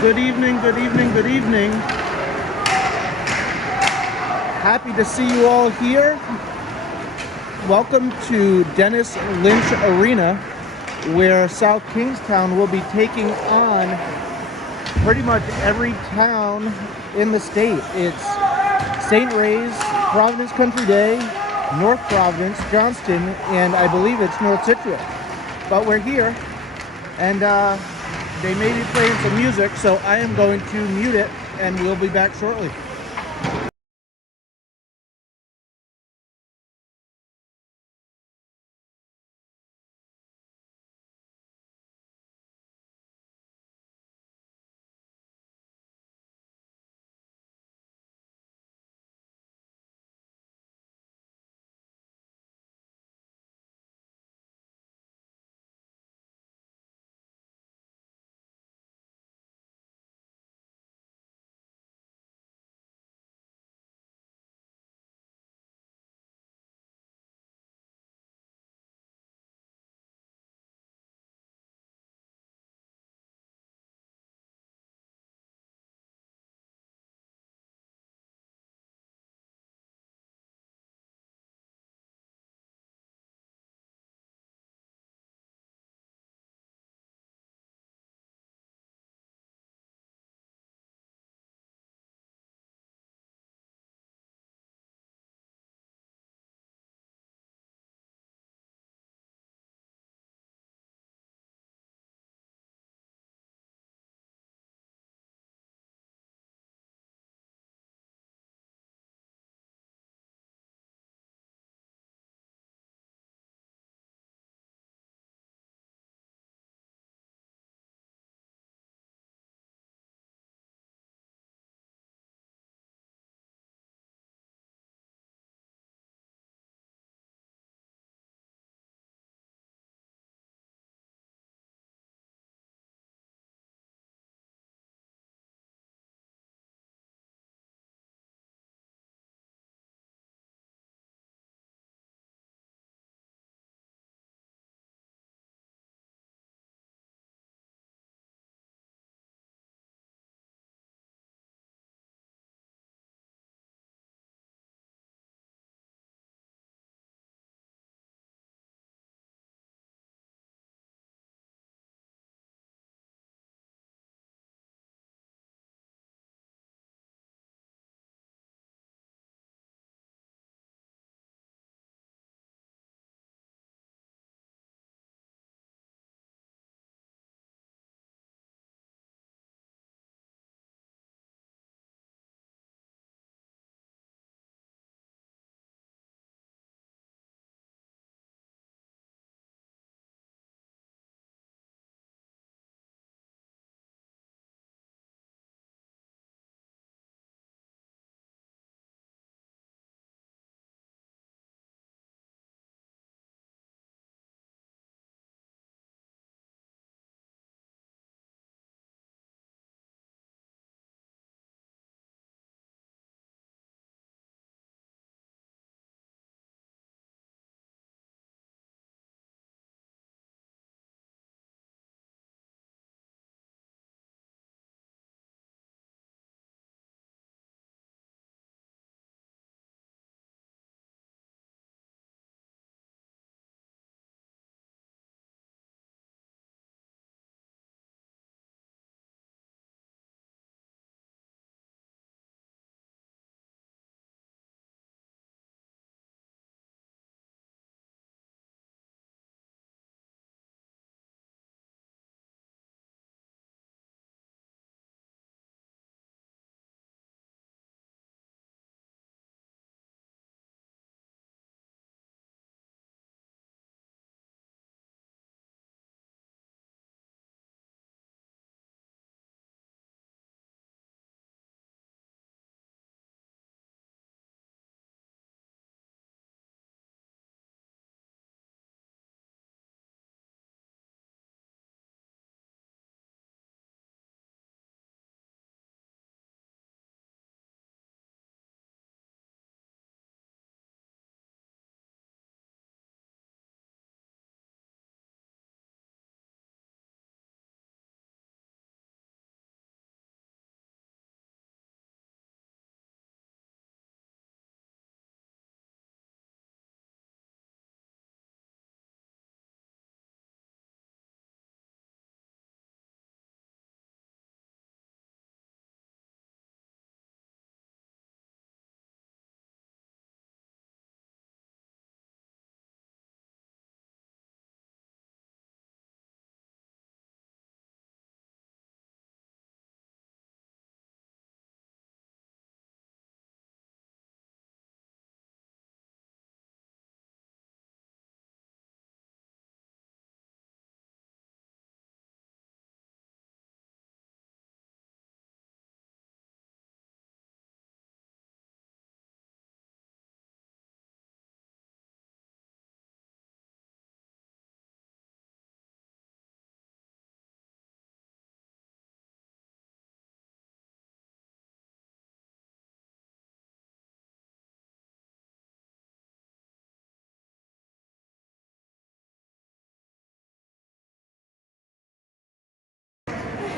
Good evening, good evening, good evening. Happy to see you all here. Welcome to Dennis Lynch Arena, where South Kingstown will be taking on pretty much every town in the state. It's St. Ray's, Providence Country Day, North Providence, Johnston, and I believe it's North Scituate. But we're here, and they may be playing some music, so I am going to mute it, and we'll be back shortly.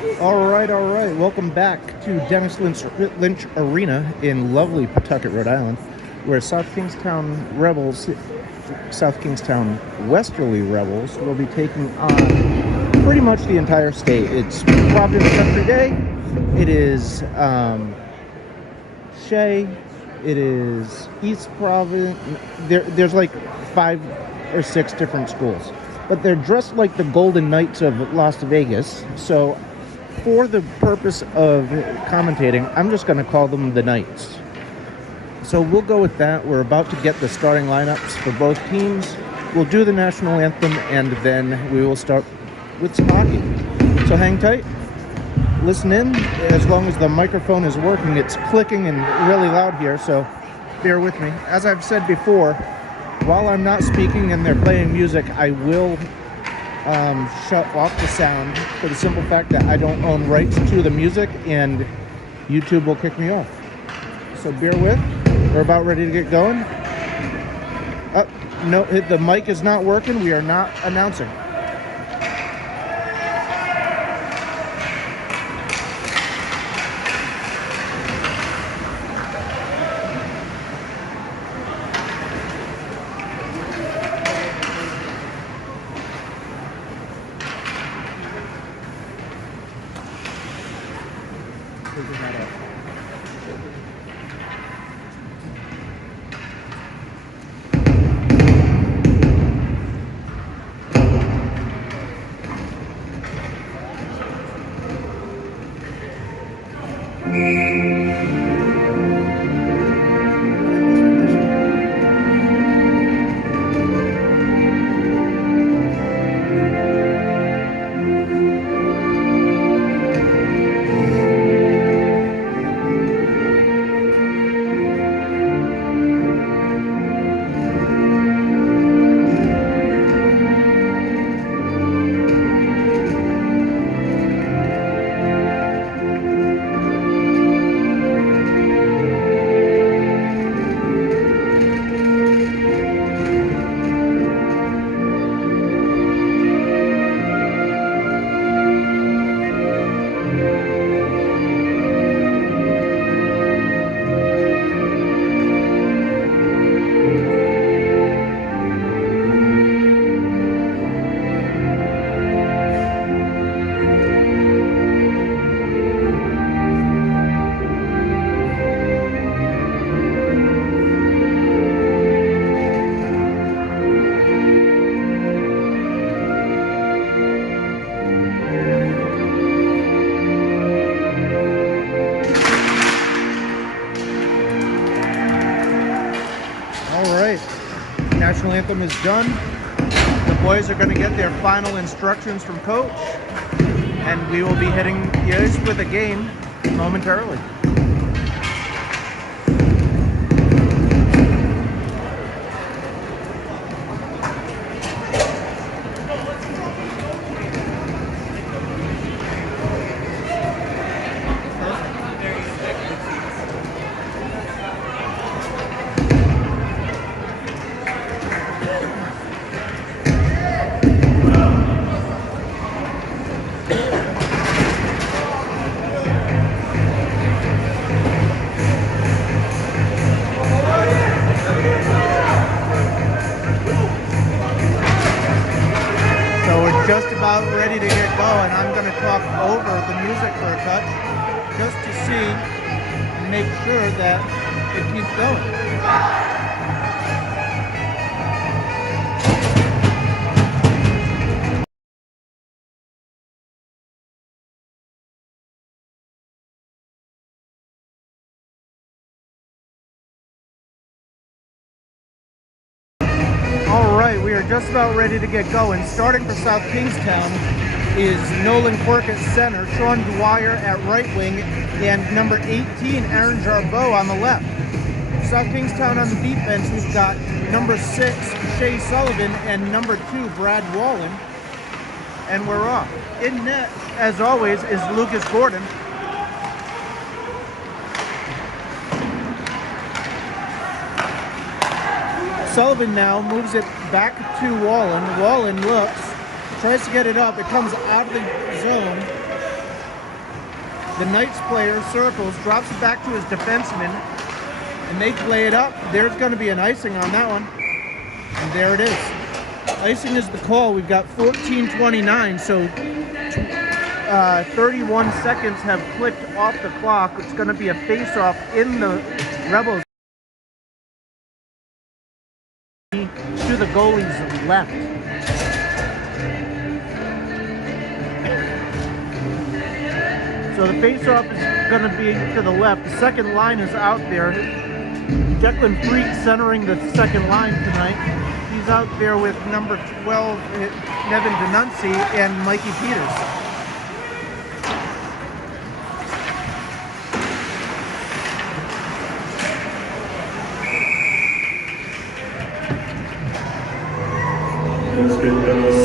All right. Welcome back to Dennis Lynch Arena in lovely Pawtucket, Rhode Island, where South Kingstown Westerly Rebels will be taking on pretty much the entire state. It's Providence Country Day. It is Shea. It is East Providence. There's like 5 or 6 different schools, but they're dressed like the Golden Knights of Las Vegas. So for the purpose of commentating, I'm just going to call them the Knights. So we'll go with that. We're about to get the starting lineups for both teams. We'll do the national anthem, and then we will start with some hockey. So hang tight. Listen in. As long as the microphone is working, it's clicking and really loud here, so bear with me. As I've said before, while I'm not speaking and they're playing music, I will shut off the sound for the simple fact that I don't own rights to the music and YouTube will kick me off. So bear with. We're about ready to get going. No, the mic is not working. We are not announcing. National anthem is done. The boys are going to get their final instructions from coach, and we will be hitting the ice with a game momentarily. Just about ready to get going. I'm going to talk over the music for a touch just to see and make sure that it keeps going. All right, we are just about ready to get going. Starting for South Kingstown is Nolan Quirk at center, Sean Dwyer at right wing, and number 18, Aaron Jarbeau on the left. South Kingstown on the defense, we've got number 6, Shea Sullivan, and number 2, Brad Wallen. And we're off. In net, as always, is Lucas Gordon. Sullivan now moves it back to Wallen. Wallen looks, tries to get it up. It comes out of the zone. The Knights player circles, drops it back to his defenseman, and they play it up. There's going to be an icing on that one. And there it is. Icing is the call. We've got 14:29, so 31 seconds have clicked off the clock. It's going to be a face-off in the Rebels to the goalie's left. So the face-off is going to be to the left. The second line is out there. Declan Freak centering the second line tonight. He's out there with number 12, Nevin Denuncy, and Mikey Peters.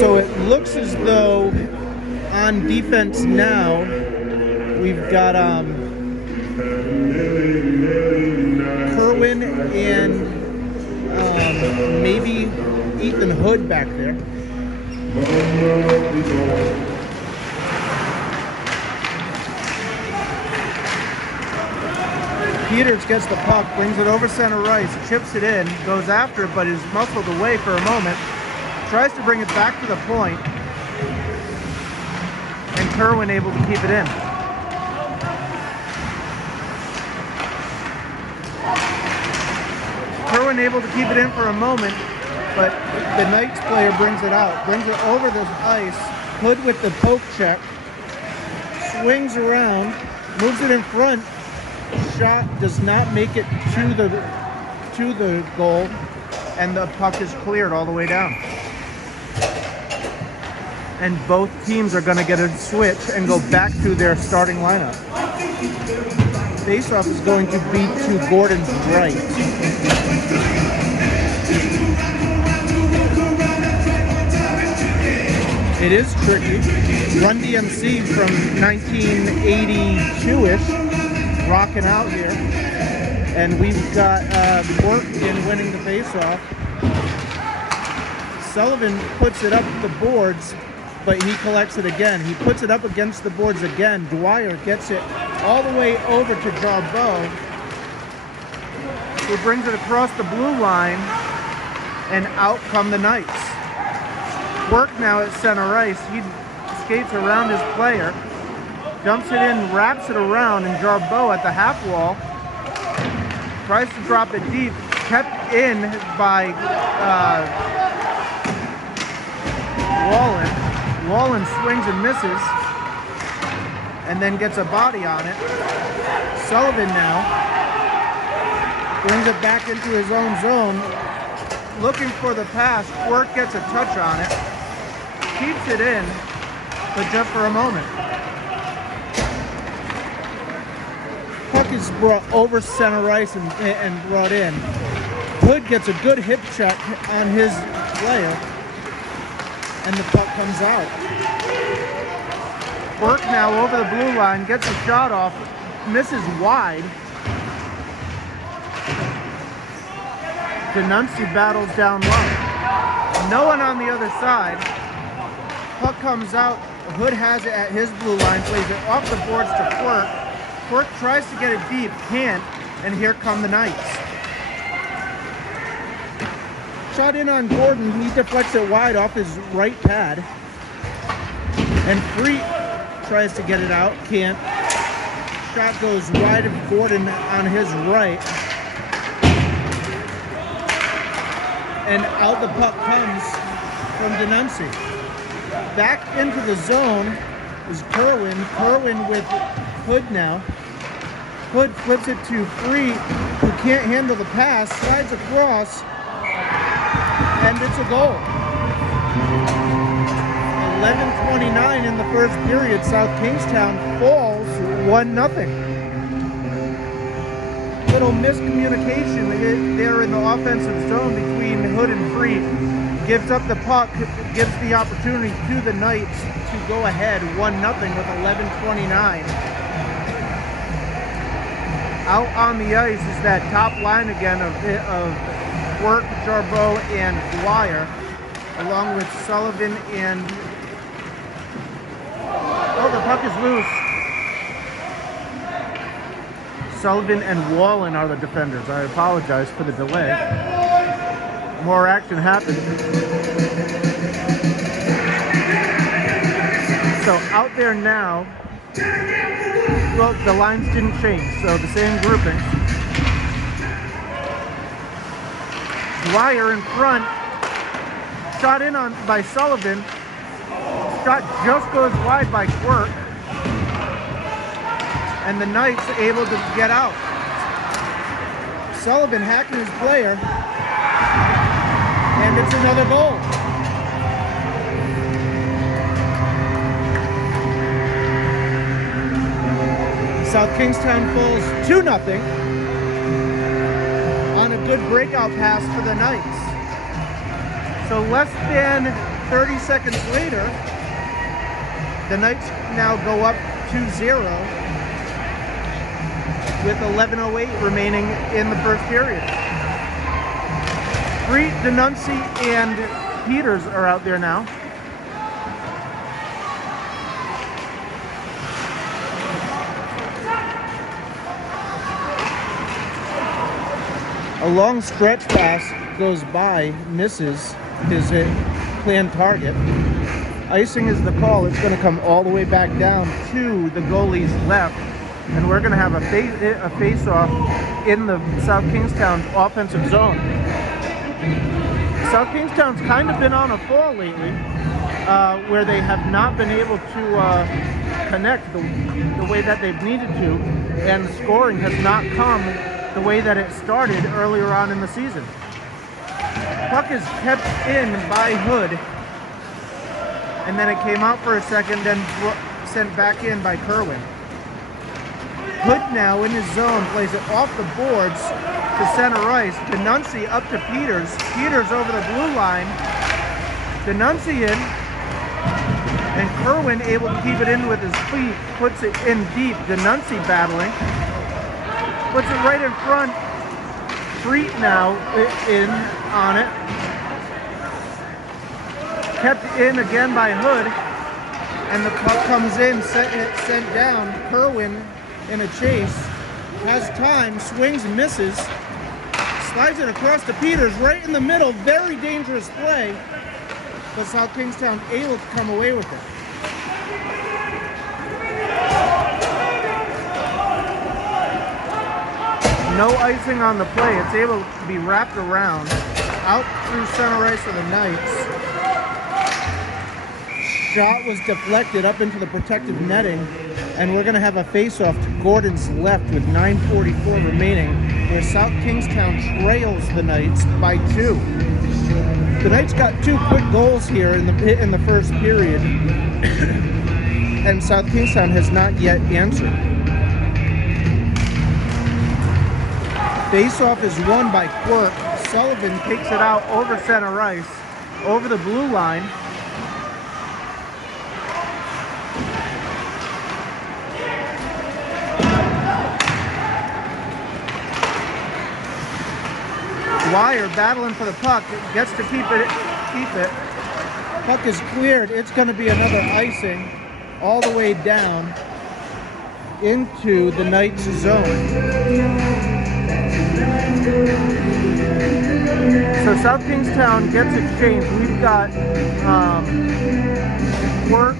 So it looks as though on defense now, we've got Kerwin and maybe Ethan Hood back there. Peters gets the puck, brings it over center ice, chips it in, goes after it, but is muscled away for a moment. Tries to bring it back to the point, and Kerwin able to keep it in. Kerwin able to keep it in for a moment, but the Knights player brings it out, brings it over the ice. Hood with the poke check, swings around, moves it in front. Shot does not make it to the goal, and the puck is cleared all the way down. And both teams are going to get a switch and go back to their starting lineup. Faceoff is going to be to Gordon's right. It is tricky. Run DMC from 1982-ish, rocking out here. And we've got Workman winning the faceoff. Sullivan puts it up the boards, but he collects it again. He puts it up against the boards again. Dwyer gets it all the way over to Jarbeau, who brings it across the blue line, and out come the Knights. Work now at center ice. He skates around his player, dumps it in, wraps it around, and Jarbeau at the half wall tries to drop it deep, kept in by Wallen. Wallen swings and misses, and then gets a body on it. Sullivan now brings it back into his own zone, looking for the pass. Quirk gets a touch on it, keeps it in, but just for a moment. Puck is brought over center ice and brought in. Hood gets a good hip check on his player, and the puck comes out. Burke now over the blue line, gets a shot off, misses wide. Denuncy battles down low. No one on the other side. Puck comes out. Hood has it at his blue line, plays it off the boards to Quirk. Quirk tries to get it deep, can't, and here come the Knights. Shot in on Gordon, he deflects it wide off his right pad. And Freak tries to get it out, can't. Shot goes wide of Gordon on his right. And out the puck comes from Denuncy. Back into the zone is Kerwin. Kerwin with Hood now. Hood flips it to Freak, who can't handle the pass, slides across, and it's a goal. 11:29 in the first period. South Kingstown falls 1-0. Little miscommunication there in the offensive zone between Hood and Freak. Gives up the puck, gives the opportunity to the Knights to go ahead 1-0 with 11:29. Out on the ice is that top line again of Quirk, Jarbeau, and Dwyer, along with Sullivan and... Oh, the puck is loose. Sullivan and Wallen are the defenders. I apologize for the delay. More action happened. So out there now, well, the lines didn't change, so the same grouping. Dwyer in front, shot in on by Sullivan. Shot just goes wide by Quirk. And the Knights able to get out. Sullivan hacking his player. And it's another goal. South Kingstown falls 2-0 on a good breakout pass for the Knights. So less than 30 seconds later, the Knights now go up 2-0 with 11:08 remaining in the first period. Freet, Denuncy, and Peters are out there now. A long stretch pass goes by, misses his planned target. Icing is the call. It's going to come all the way back down to the goalie's left, and we're going to have a face-off in the South Kingstown's offensive zone. South Kingstown's kind of been on a fall lately, where they have not been able to connect the way that they've needed to, and the scoring has not come the way that it started earlier on in the season. Puck is kept in by Hood, and then it came out for a second, then sent back in by Kerwin. Hood now in his zone plays it off the boards to center ice. Denuncy up to Peters. Peters over the blue line. Denuncy in, and Kerwin able to keep it in with his feet, puts it in deep. Denuncy battling. Puts it right in front. Freet now in on it. Kept in again by Hood. And the puck comes in, sent down. Kerwin in a chase. Has time, swings, misses. Slides it across to Peters, right in the middle. Very dangerous play. But South Kingstown able to come away with it. No icing on the play. It's able to be wrapped around. Out through center ice for the Knights. Shot was deflected up into the protective netting. And we're going to have a face-off to Gordon's left with 9:44 remaining, where South Kingstown trails the Knights by 2. The Knights got 2 quick goals here in the first period. And South Kingstown has not yet answered. Face-off is won by Quirk. Sullivan takes it out over center ice, over the blue line. Dwyer battling for the puck, gets to keep it. Puck is cleared. It's going to be another icing all the way down into the Knights' zone. So South Kingstown gets exchanged. We've got Quirk,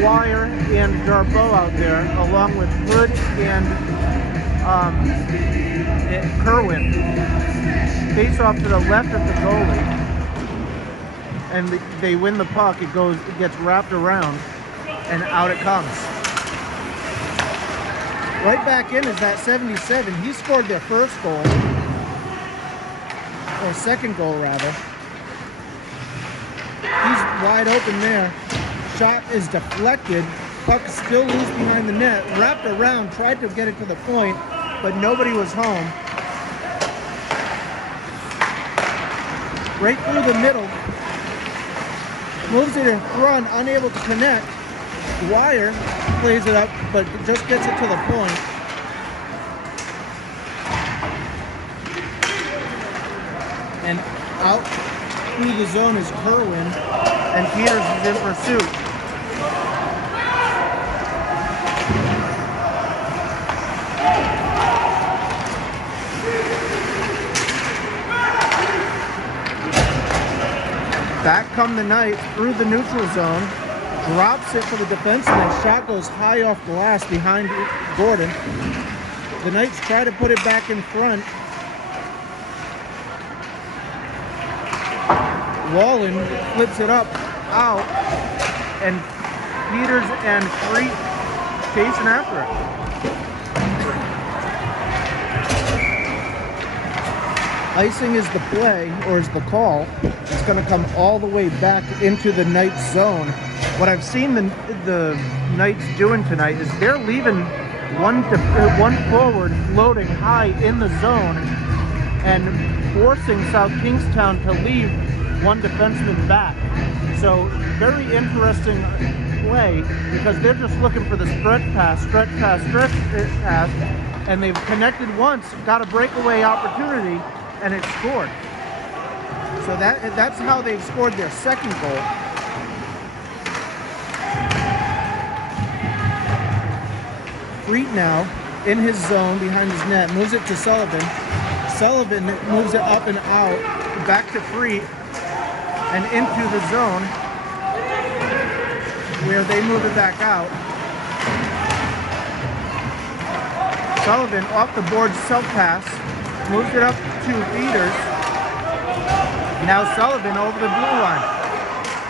Dwyer, and Darbo out there, along with Hood and Kerwin. Face off to the left of the goalie, and they win the puck. It gets wrapped around, and out it comes. Right back in is that 77. He scored their first goal, or second goal rather. He's wide open there. Shot is deflected. Puck still loose behind the net. Wrapped around, tried to get it to the point, but nobody was home. Right through the middle. Moves it in front, unable to connect. Dwyer plays it up, but just gets it to the point. And out through the zone is Kerwin, and Peters is in pursuit. Back come the Knights through the neutral zone. Drops it for the defenseman. Shot goes high off glass behind Gordon. The Knights try to put it back in front. Wallen flips it up, out, and Peters and Freet chasing after it. Icing is the play, or is the call. It's going to come all the way back into the Knights zone. What I've seen the Knights doing tonight is they're leaving one forward floating high in the zone and forcing South Kingstown to leave one defenseman back. So very interesting play because they're just looking for the stretch pass, and they've connected once, got a breakaway opportunity, and it's scored. So that's how they've scored their second goal. Freet now in his zone behind his net, moves it to Sullivan. Sullivan moves it up and out, back to Freet, and into the zone where they move it back out. Sullivan off the board, self-pass, moves it up to Peters. Now Sullivan over the blue line.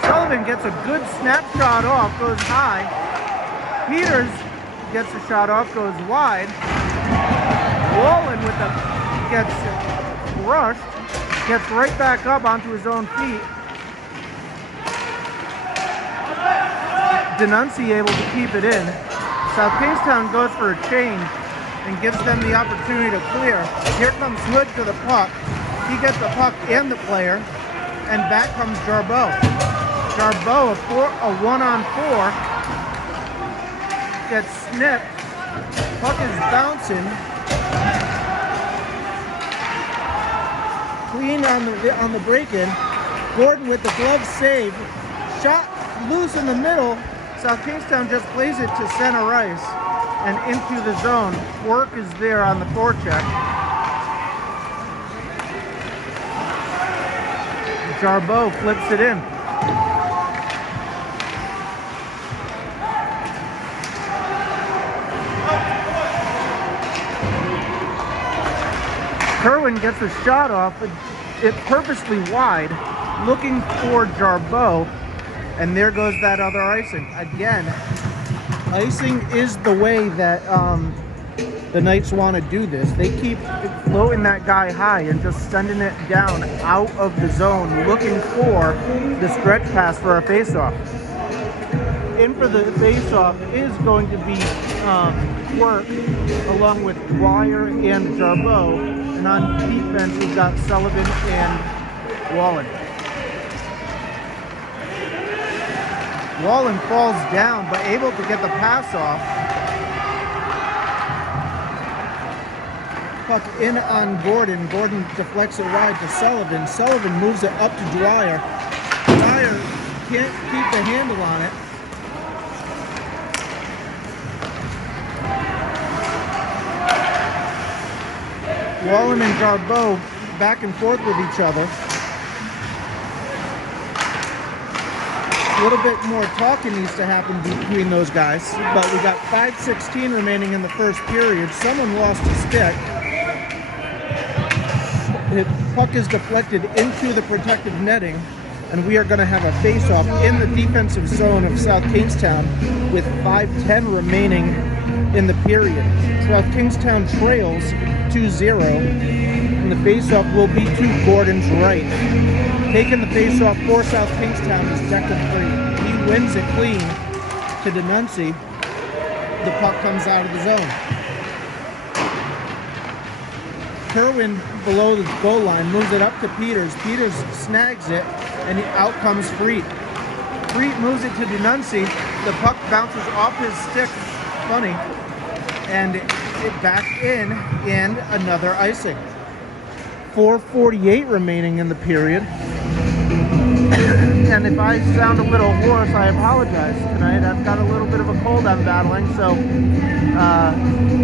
Sullivan gets a good snapshot off, goes high. Peters gets the shot off, goes wide. Wallen gets rushed, gets right back up onto his own feet. Denuncy able to keep it in. South Kingstown goes for a change and gives them the opportunity to clear. Here comes Hood to the puck. He gets the puck and the player, and back comes Jarbeau. Jarbeau, a 1-on-4, gets snipped. Puck is bouncing. Clean on the break-in. Gordon with the glove save. Shot loose in the middle. South Kingstown just plays it to center ice and into the zone. Work is there on the forecheck. Jarbeau flips it in. Kerwin gets a shot off, it purposely wide, looking for Jarbeau, and there goes that other icing. Again, icing is the way that the Knights want to do this. They keep floating that guy high and just sending it down out of the zone, looking for the stretch pass for a face-off. In for the face-off is going to be Work, along with Dwyer and Jarbeau. And on defense, we've got Sullivan and Wallen. Wallen falls down, but able to get the pass off. Puck in on Gordon. Gordon deflects it wide to Sullivan. Sullivan moves it up to Dwyer. Dwyer can't keep the handle on it. Wallen and Jarbeau back and forth with each other. A little bit more talking needs to happen between those guys, but we got 5:16 remaining in the first period. Someone lost a stick. The puck is deflected into the protective netting, and we are going to have a face-off in the defensive zone of South Kingstown with 5:10 remaining in the period. South Kingstown trails 2-0, and the face-off will be to Gordon's right. Taking the face-off for South Kingstown is Declan Freet. He wins it clean to Denuncy. The puck comes out of the zone. Kerwin below the goal line moves it up to Peters. Peters snags it, and out comes Freet. Freet moves it to Denuncy. The puck bounces off his stick, funny, and it back in, and another icing. 4:48 remaining in the period. And if I sound a little hoarse, I apologize tonight. I've got a little bit of a cold I'm battling, so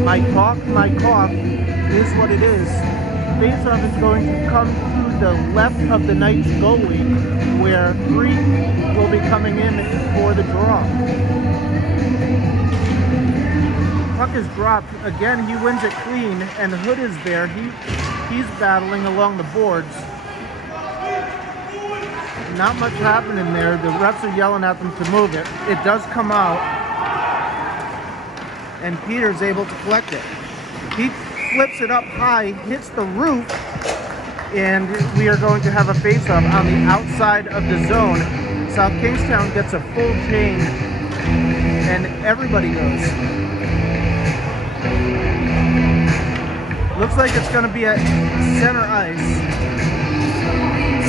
my cough is what it is. Face-off is going to come to the left of the Knights goalie, where 3 will be coming in for the draw. Puck is dropped. Again, he wins it clean, and Hood is there. He's battling along the boards. Not much happening there. The refs are yelling at them to move it. It does come out, and Peter's able to collect it. He flips it up high, hits the roof, and we are going to have a face-off on the outside of the zone. South Kingstown gets a full change, and everybody goes. Looks like it's going to be at center ice.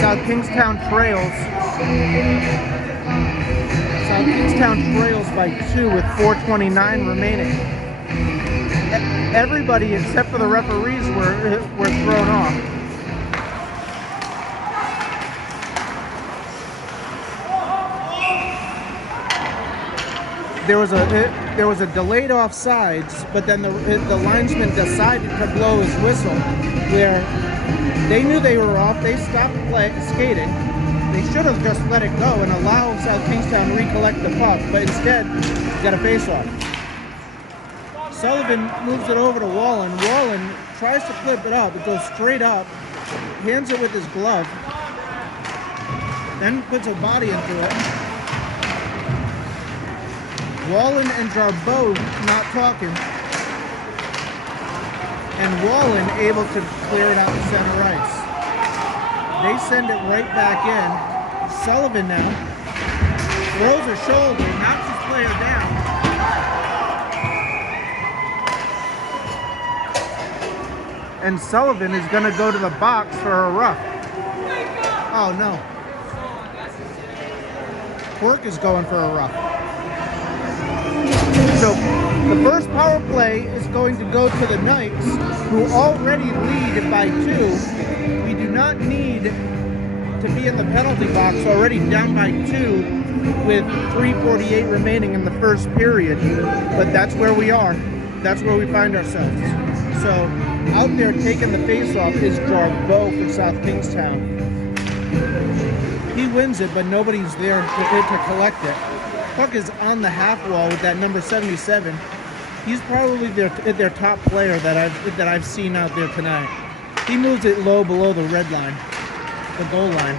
South Kingstown trails. South Kingstown trails by 2 with 4:29 remaining. Everybody except for the referees were thrown off. There was a delayed offsides, but then the linesman decided to blow his whistle, where they knew they were off. They stopped skating. They should have just let it go and allow South Kingstown to recollect the puck, but instead, got a face-off. Sullivan moves it over to Wallen. Wallen tries to flip it up. It goes straight up, hands it with his glove, then puts a body into it. Wallen and Jarbeau not talking, and Wallen able to clear it out to center ice. They send it right back in. Sullivan now throws a shoulder, knocks his player down. And Sullivan is going to go to the box for a rough. Oh no. Quirk is going for a rough. So the first power play is going to go to the Knights, who already lead by 2. We do not need to be in the penalty box, already down by 2 with 3:48 remaining in the first period. But that's where we are. That's where we find ourselves. So out there taking the face-off is Jarbeau for South Kingstown. He wins it, but nobody's there to collect it. Puck is on the half wall with that number 77. He's probably their top player that I've seen out there tonight. He moves it low below the red line, the goal line.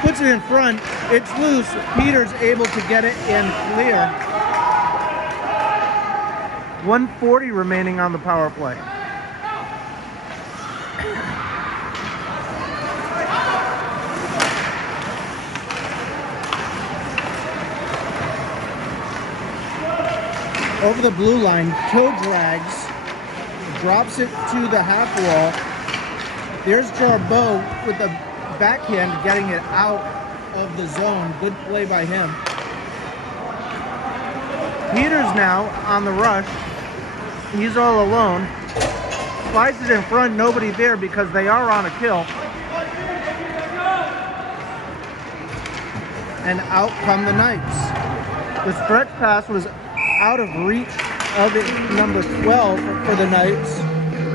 Puts it in front. It's loose. Peter's able to get it and clear. 1:40 remaining on the power play. Over the blue line, toe drags, drops it to the half wall. There's Jarbeau with the backhand getting it out of the zone. Good play by him. Peters now on the rush. He's all alone. Slides it in front, nobody there because they are on a kill. And out come the Knights. The stretch pass was out of reach of it, number 12 for the Knights,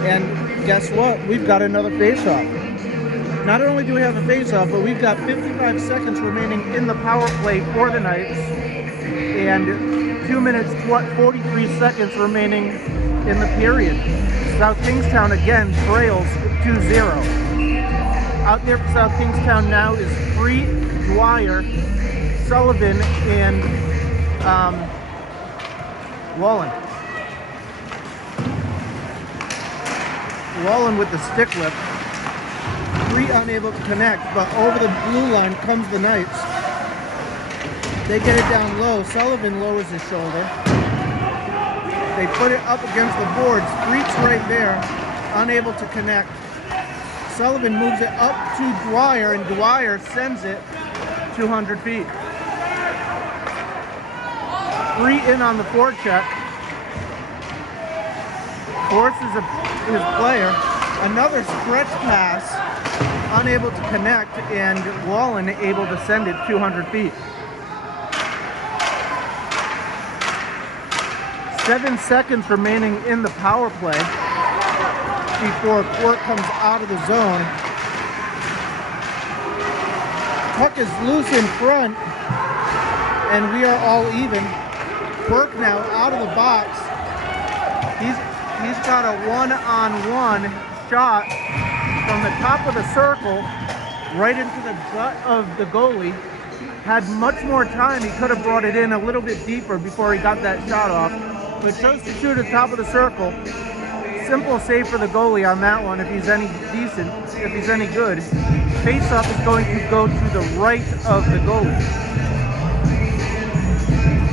and guess what? We've got another face-off. Not only do we have a face-off, but we've got 55 seconds remaining in the power play for the Knights, and 2 minutes 43 seconds remaining in the period. South Kingstown again trails 2-0. Out there for South Kingstown now is Free, Dwyer, Sullivan, and Wallen. Wallen with the stick whip. Free unable to connect, but over the blue line comes the Knights. They get it down low. Sullivan lowers his shoulder. They put it up against the boards. Freak's right there, unable to connect. Sullivan moves it up to Dwyer, and Dwyer sends it 200 feet. Free in on the forecheck. Forces his player. Another stretch pass, unable to connect, and Wallen able to send it 200 feet. 7 seconds remaining in the power play before Quirk comes out of the zone. Puck is loose in front, and we are all even. Burke now out of the box. He's got a one-on-one shot from the top of the circle right into the gut of the goalie. Had much more time. He could have brought it in a little bit deeper before he got that shot off. But chose to shoot at the top of the circle. Simple save for the goalie on that one if he's any decent, if he's any good. Face-off is going to go to the right of the goalie.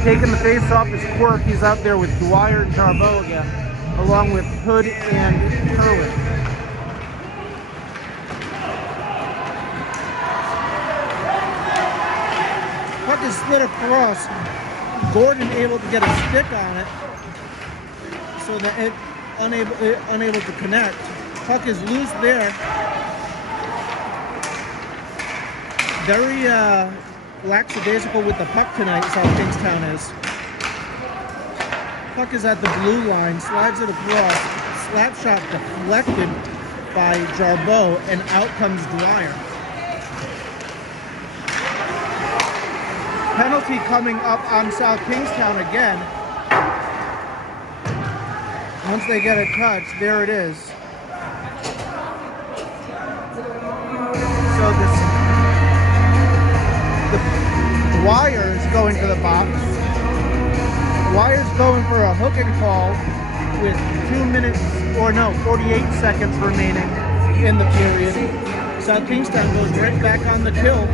Taking the face-off is Quirk. He's out there with Dwyer and Jarbeau again, along with Hood and Kerwin. Puck is slid across. Gordon able to get a stick on it, so that it unable to connect. Puck is loose there. Very lackadaisical with the puck tonight, South Kingstown is. Puck is at the blue line, slides it across. Slap shot deflected by Jarbeau, and out comes Dwyer. Penalty coming up on South Kingstown again. Once they get a touch, there it is. So the Dwyer is going to the box. Dwyer's going for a hook and call with 48 seconds remaining in the period. South Kingstown goes right back on the kill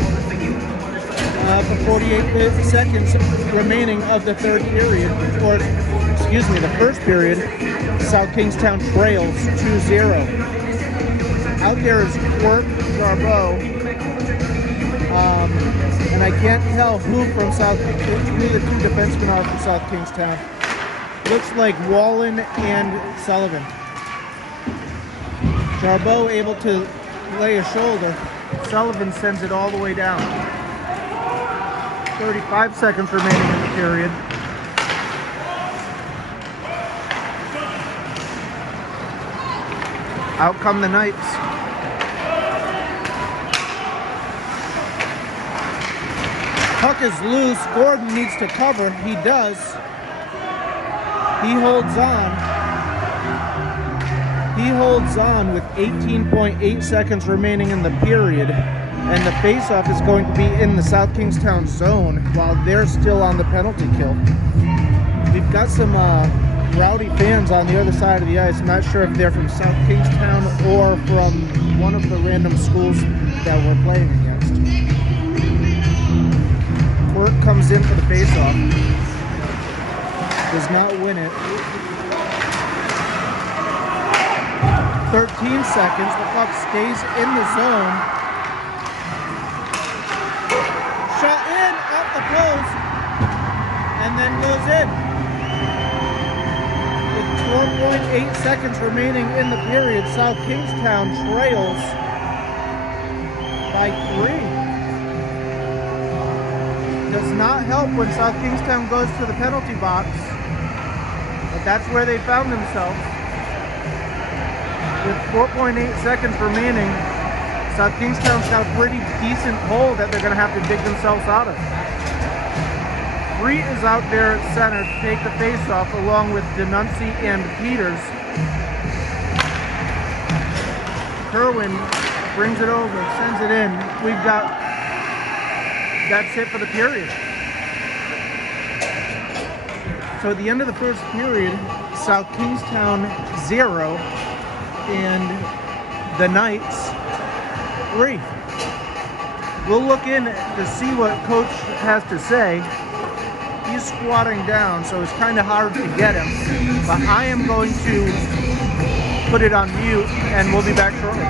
for 48 seconds remaining of the third period, or excuse me, the first period. South Kingstown trails 2-0. Out there is Quirk, Jarbeau, and I can't tell who the two defensemen are from South Kingstown. Looks like Wallen and Sullivan. Jarbeau able to lay a shoulder. Sullivan sends it all the way down. 35 seconds remaining in the period. Out come the Knights. Puck is loose. Gordon needs to cover. He does. He holds on. He holds on with 18.8 seconds remaining in the period. And the face-off is going to be in the South Kingstown zone while they're still on the penalty kill. We've got some rowdy fans on the other side of the ice. I'm not sure if they're from South Kingstown or from one of the random schools that we're playing against. Quirk comes in for the face-off. Does not win it. 13 seconds. The puck stays in the zone. Shot in off the post and then goes in. With 12.8 seconds remaining in the period, South Kingstown trails by 3. Does not help when South Kingstown goes to the penalty box, but that's where they found themselves. With 4.8 seconds remaining, South Kingstown's got a pretty decent hole that they're going to have to dig themselves out of. Bree is out there at center to take the face-off along with Denuncy and Peters. Kerwin brings it over, sends it in. That's it for the period. So at the end of the first period, South Kingstown 0 and the Knights 3. We'll look in to see what Coach has to say. He's squatting down, so it's kind of hard to get him. But I am going to put it on mute, and we'll be back shortly.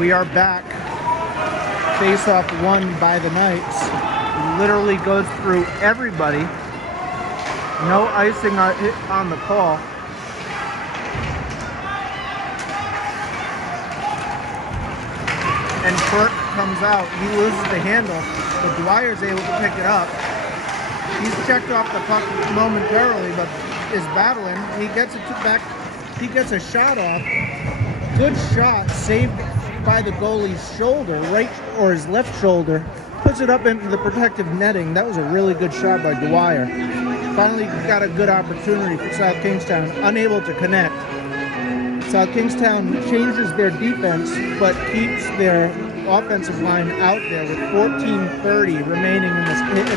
We are back. Face-off won by the Knights. Literally goes through everybody. No icing on the call. And Quirk comes out. He loses the handle, but Dwyer's able to pick it up. He's checked off the puck momentarily, but is battling. He gets it back. He gets a shot off. Good shot, saved by the goalie's shoulder, right, or his left shoulder. Puts it up into the protective netting. That was a really good shot by Dwyer. Finally got a good opportunity for South Kingstown, unable to connect. South Kingstown changes their defense, but keeps their offensive line out there with 14:30 remaining in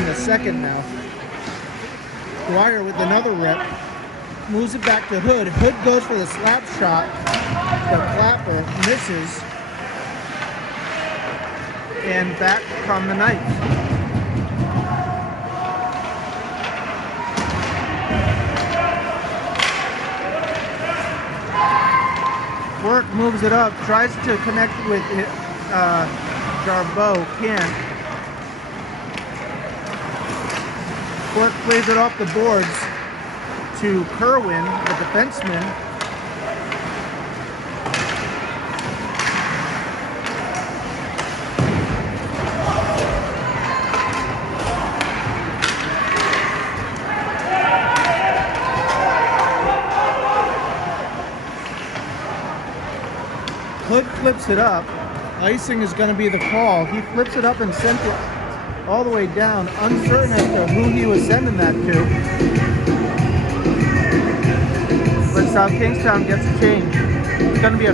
the second now. Dwyer with another rip, moves it back to Hood. Hood goes for the slap shot. The Clapper misses. And back come the Knights. Work moves it up, tries to connect with Jarbeau, can't. Work plays it off the boards to Kerwin, the defenseman. Hood flips it up. Icing is going to be the call. He flips it up and sent it all the way down, uncertain as to who he was sending that to. But South Kingstown gets a change. It's going to be a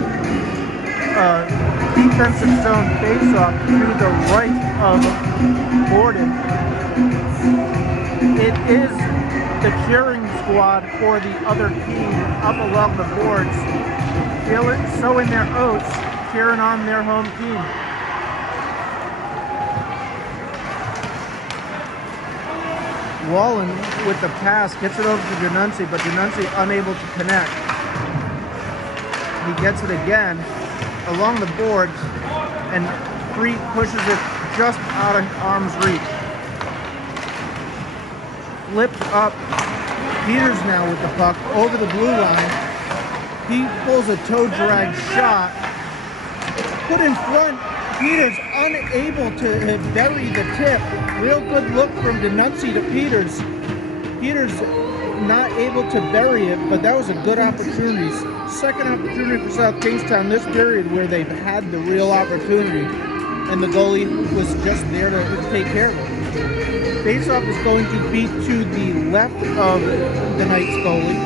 defensive zone face-off to the right of Borden. It is the cheering squad for the other team up along the boards. Feel it, sowing their oats, cheering on their home team. Wallen with the pass gets it over to Denunzi, but Denunzi unable to connect. He gets it again along the boards, and Freet pushes it just out of arm's reach. Flipped up. Peters now with the puck over the blue line. He pulls a toe drag shot. Put in front. Peters unable to bury the tip. Real good look from Denunzi to Peters. Peters not able to bury it, but that was a good opportunity. Second opportunity for South Kingstown this period where they've had the real opportunity, and the goalie was just there to take care of it. Faceoff is going to be to the left of the Knights goalie,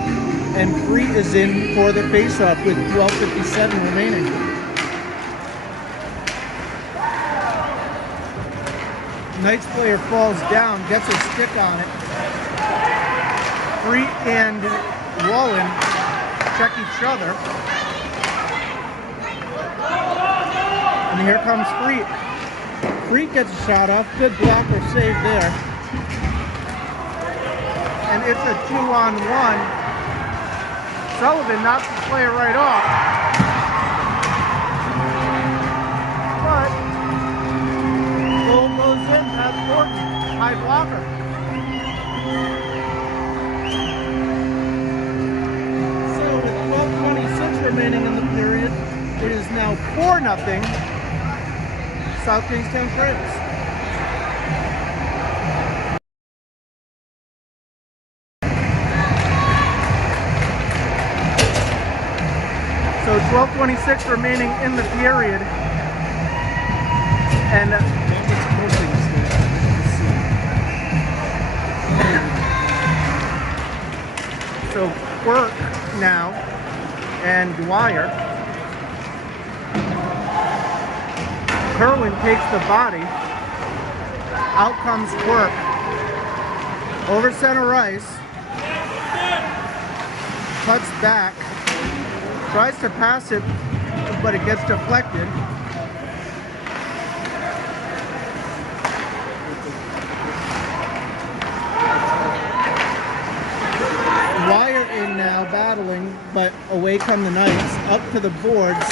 and Freet is in for the faceoff with 12:57 remaining. Knights player falls down, gets a stick on it. Freet and Wallen check each other. And here comes Freet. Freet gets a shot off. Good blocker save there. And it's a 2-on-1. Sullivan knocks the player right off. But goal goes in past Gordon. High blocker. So with 12:26 remaining in the period, it is now 4-0. South Kingstown Prince. So 12:26 remaining in the period, and so Quirk now and Dwyer. Kerwin takes the body. Out comes Quirk. Over center ice. Cuts back. Tries to pass it, but it gets deflected. Dwyer in now battling, but away come the Knights. Up to the boards.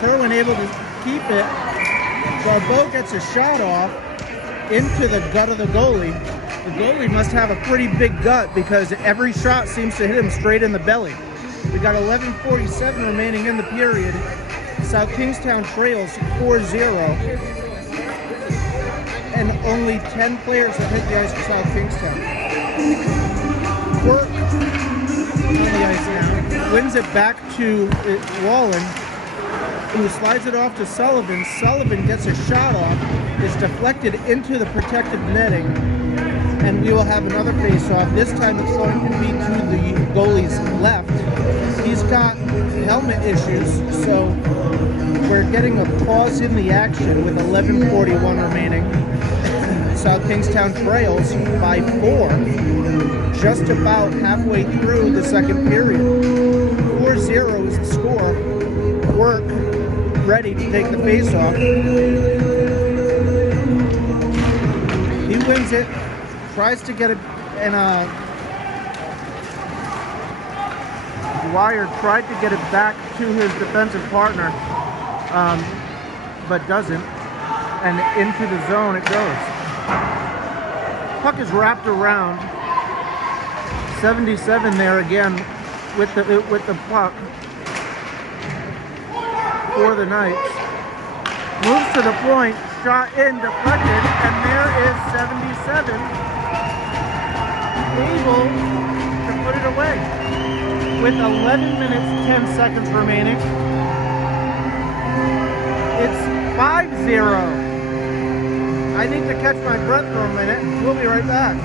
Kerwin able to keep it. Barbeau gets a shot off into the gut of the goalie. The goalie must have a pretty big gut because every shot seems to hit him straight in the belly. We got 11:47 remaining in the period. South Kingstown trails 4-0. And only 10 players have hit the ice for South Kingstown. Quirk on the ice now. Wins it back to Wallen, who slides it off to Sullivan. Sullivan gets a shot off. It's deflected into the protected netting. And we will have another face-off. This time it's going to be to the goalie's left. He's got helmet issues, so we're getting a pause in the action with 11:41 remaining. South Kingstown trails by 4, just about halfway through the second period. 4-0 is the score. Work ready to take the face-off. He wins it, tries to get it, and Dwyer tried to get it back to his defensive partner, but doesn't, and into the zone it goes. Puck is wrapped around. 77 there again with the puck for the Knights. Moves to the point, shot in, deflected, and there is 77 able to put it away. With 11 minutes, 10 seconds remaining, it's 5-0. I need to catch my breath for a minute. We'll be right back.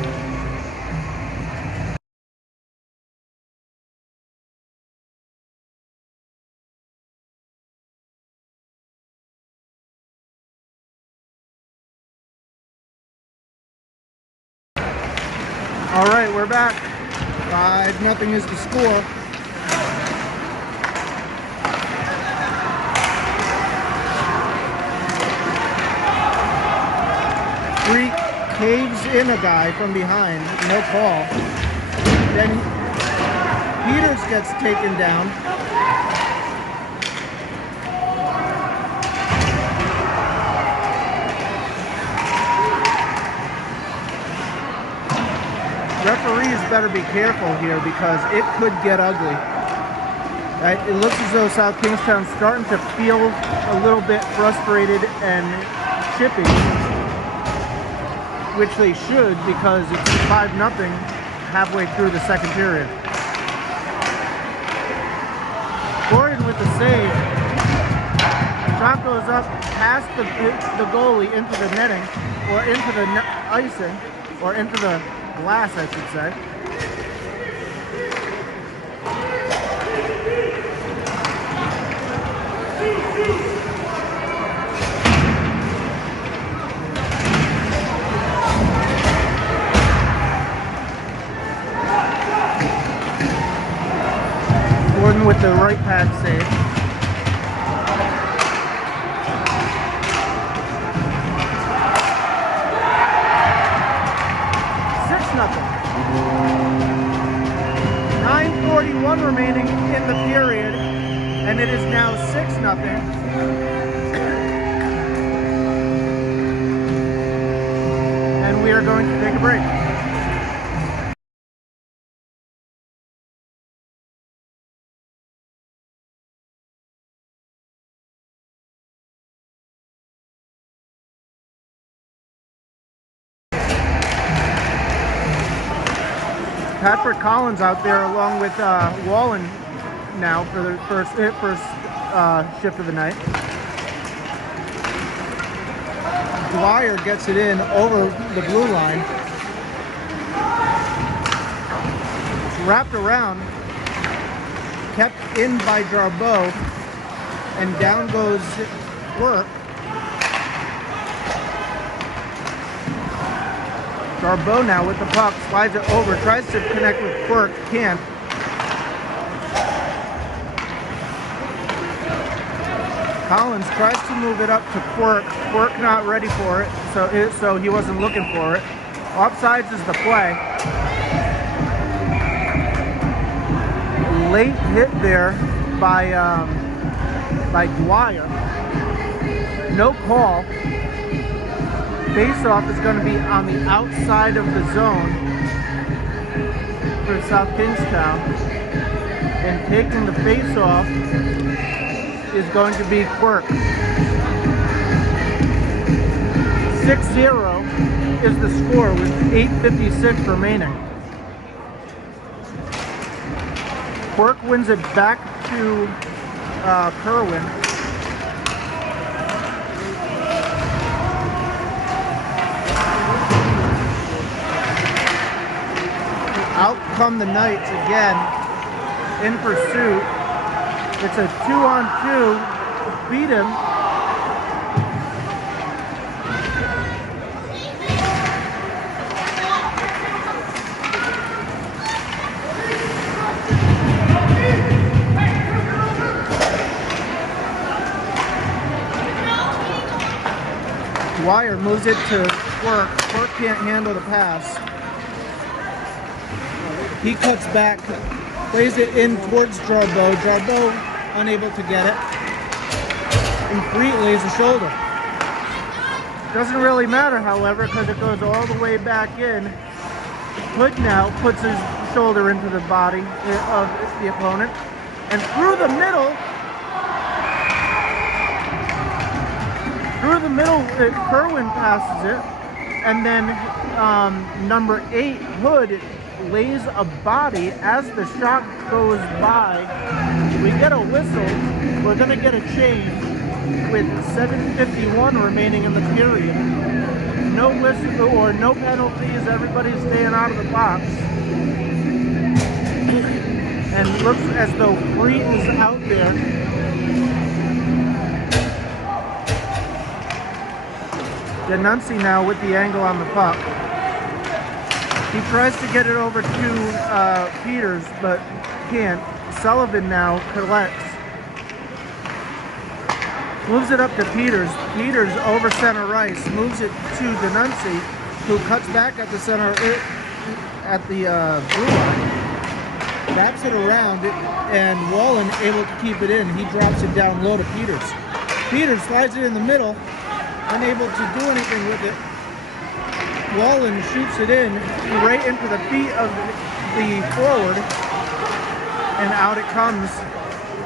All right, we're back. 5-0 is the score. Freak caves in a guy from behind, no call. Then Peters gets taken down. Referees better be careful here because it could get ugly. It looks as though South Kingstown's starting to feel a little bit frustrated and chippy, which they should because it's 5-0 halfway through the second period. Gordon with the save. Shot goes up past the goalie into the netting, or into the icing, or into the glass, I should say. Gordon with the right pad save. Nothing. 9:41 remaining in the period, and it is now 6-0. And we are going to take a break. Patrick Collins out there along with Wallen now for the first shift of the night. Dwyer gets it in over the blue line. It's wrapped around, kept in by Jarbeau, and down goes Work. Jarbeau now with the puck, slides it over, tries to connect with Quirk, can't. Collins tries to move it up to Quirk. Quirk not ready for it, so he wasn't looking for it. Offsides is the play. Late hit there by by Dwyer. No call. Face-off is going to be on the outside of the zone for South Kingstown. And taking the face-off is going to be Quirk. 6-0 is the score with 8:56 remaining. Quirk wins it back to Kerwin. Out come the Knights again in pursuit. It's a 2-on-2. Beat him. Dwyer moves it to Quirk. Quirk can't handle the pass. He cuts back, plays it in towards Jarbeau. Jarbeau unable to get it. And Freet lays the shoulder. Doesn't really matter, however, because it goes all the way back in. Hood now puts his shoulder into the body of the opponent. And through the middle, Kerwin passes it. And then number 8, Hood, lays a body as the shot goes by. We get a whistle. We're going to get a change with 7:51 remaining in the period. No whistle or no penalties. Everybody's staying out of the box. And it looks as though Freet is out there. Denuncy now with the angle on the puck. He tries to get it over to Peters, but can't. Sullivan now collects. Moves it up to Peters. Peters over center ice. Moves it to Denuncy, who cuts back at the center, at the blue line. Wraps it around, and Wallen able to keep it in. He drops it down low to Peters. Peters slides it in the middle, unable to do anything with it. Wallen shoots it in right into the feet of the forward, and out it comes,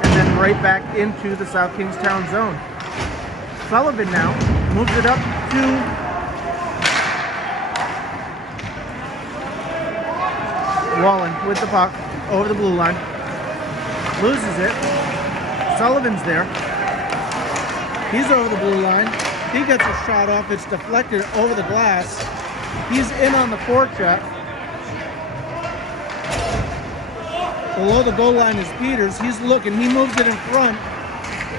and then right back into the South Kingstown zone. Sullivan now moves it up to Wallen with the puck over the blue line. Loses it. Sullivan's there. He's over the blue line. He gets a shot off. It's deflected over the glass. He's in on the forecheck. Below the goal line is Peters. He's looking. He moves it in front.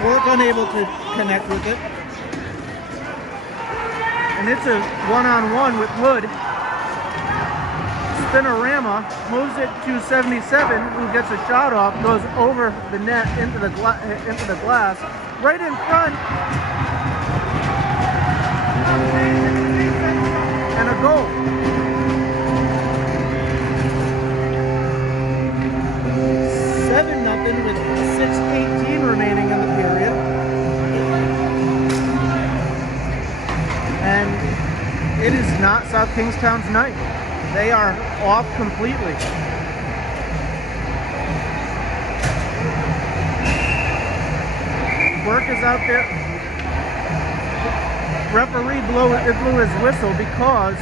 Work unable to connect with it. And it's a one-on-one with Hood. Spinorama moves it to 77, who gets a shot off, goes over the net into the glass. Right in front. And a goal. With 6:18 remaining in the period. And it is not South Kingstown's night. They are off completely. Work is out there. Referee blew his whistle because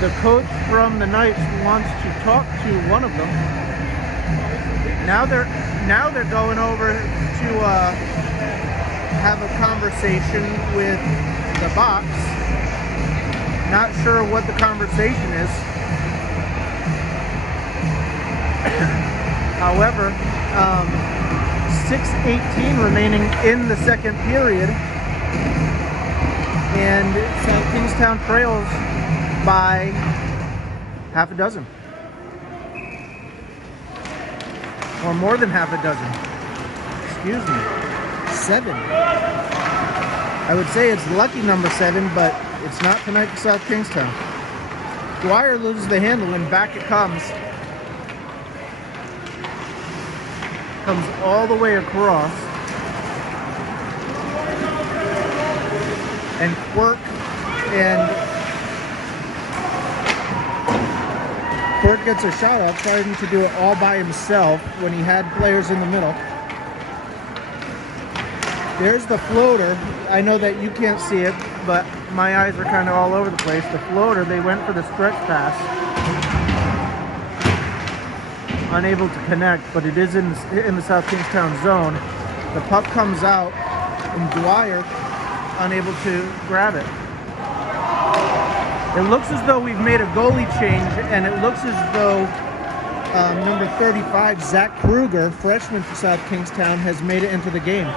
the coach from the Knights wants to talk to one of them. Now they're going over to have a conversation with the box. Not sure what the conversation is. However, 6:18 remaining in the second period, and South Kingstown trails by half a dozen. Or more than half a dozen. Excuse me. 7. I would say it's lucky number 7, but it's not tonight for South Kingstown. Dwyer loses the handle and back it comes. comes all the way across. And Quirk gets a shot off, trying to do it all by himself when he had players in the middle. There's the floater. I know that you can't see it, but my eyes are kind of all over the place. The floater, they went for the stretch pass. Unable to connect, but it is in the South Kingstown zone. The puck comes out, and Dwyer unable to grab it. It looks as though we've made a goalie change, and it looks as though number 35, Zach Kruger, freshman for South Kingstown, has made it into the game.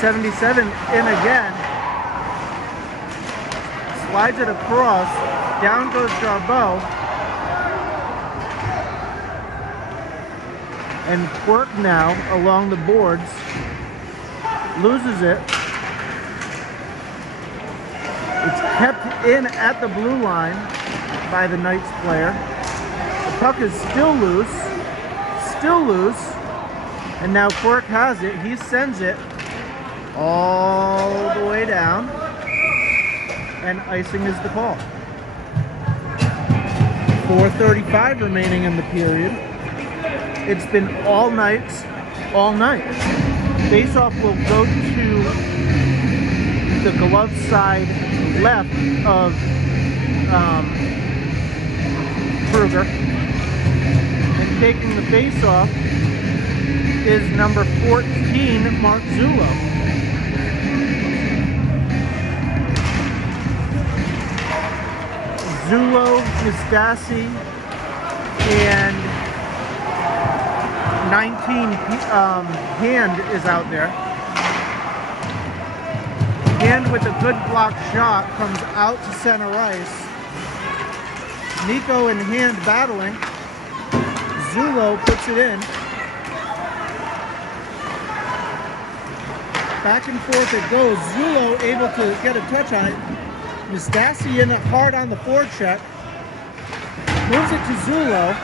'77 in again. Slides it across. Down goes Jarbeau. And Quirk now along the boards. Loses it. It's kept in at the blue line by the Knights player. The puck is still loose. And now Quirk has it. He sends it all the way down. And icing is the call. 4:35 remaining in the period. It's been all night. Faceoff will go to the glove side left of Kruger. And taking the faceoff is number 14, Mark Zullo. Zullo, Nastasi, and 19 Hand is out there. Hand with a good block shot comes out to center ice. Nico and Hand battling. Zullo puts it in. Back and forth it goes. Zullo able to get a touch on it. Nastasi in it hard on the forecheck. Moves it to Zullo,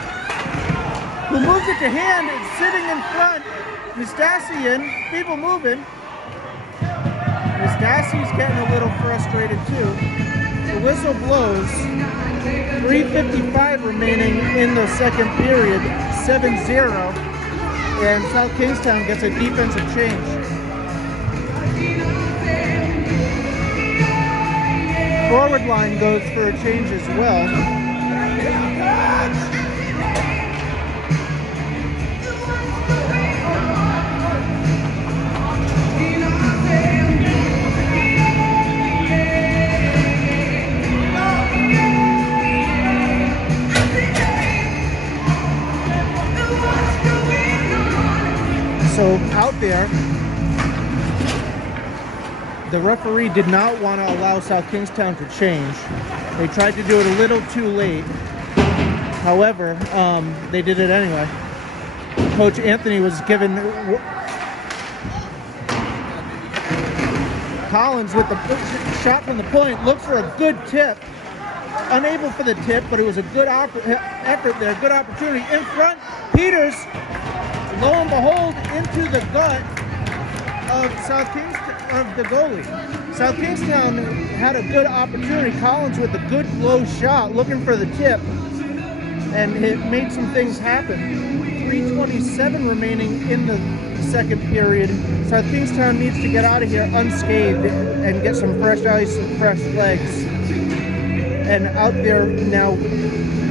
who moves it to Hand. It's sitting in front. Nastasi in. People moving. Nastasi's getting a little frustrated too. The whistle blows. 3:55 remaining in the second period. 7-0. And South Kingstown gets a defensive change. Forward line goes for a change as well. So out there, the referee did not want to allow South Kingstown to change. They tried to do it a little too late. However, they did it anyway. Coach Anthony was given... Collins with the shot from the point, looked for a good tip. Unable for the tip, but it was a good effort there, good opportunity. In front, Peters, lo and behold, into the gut of South Kingstown. Of the goalie. South Kingstown had a good opportunity. Collins with a good low shot, looking for the tip, and it made some things happen. 3:27 remaining in the second period. South Kingstown needs to get out of here unscathed and get some fresh ice and fresh legs. And out there now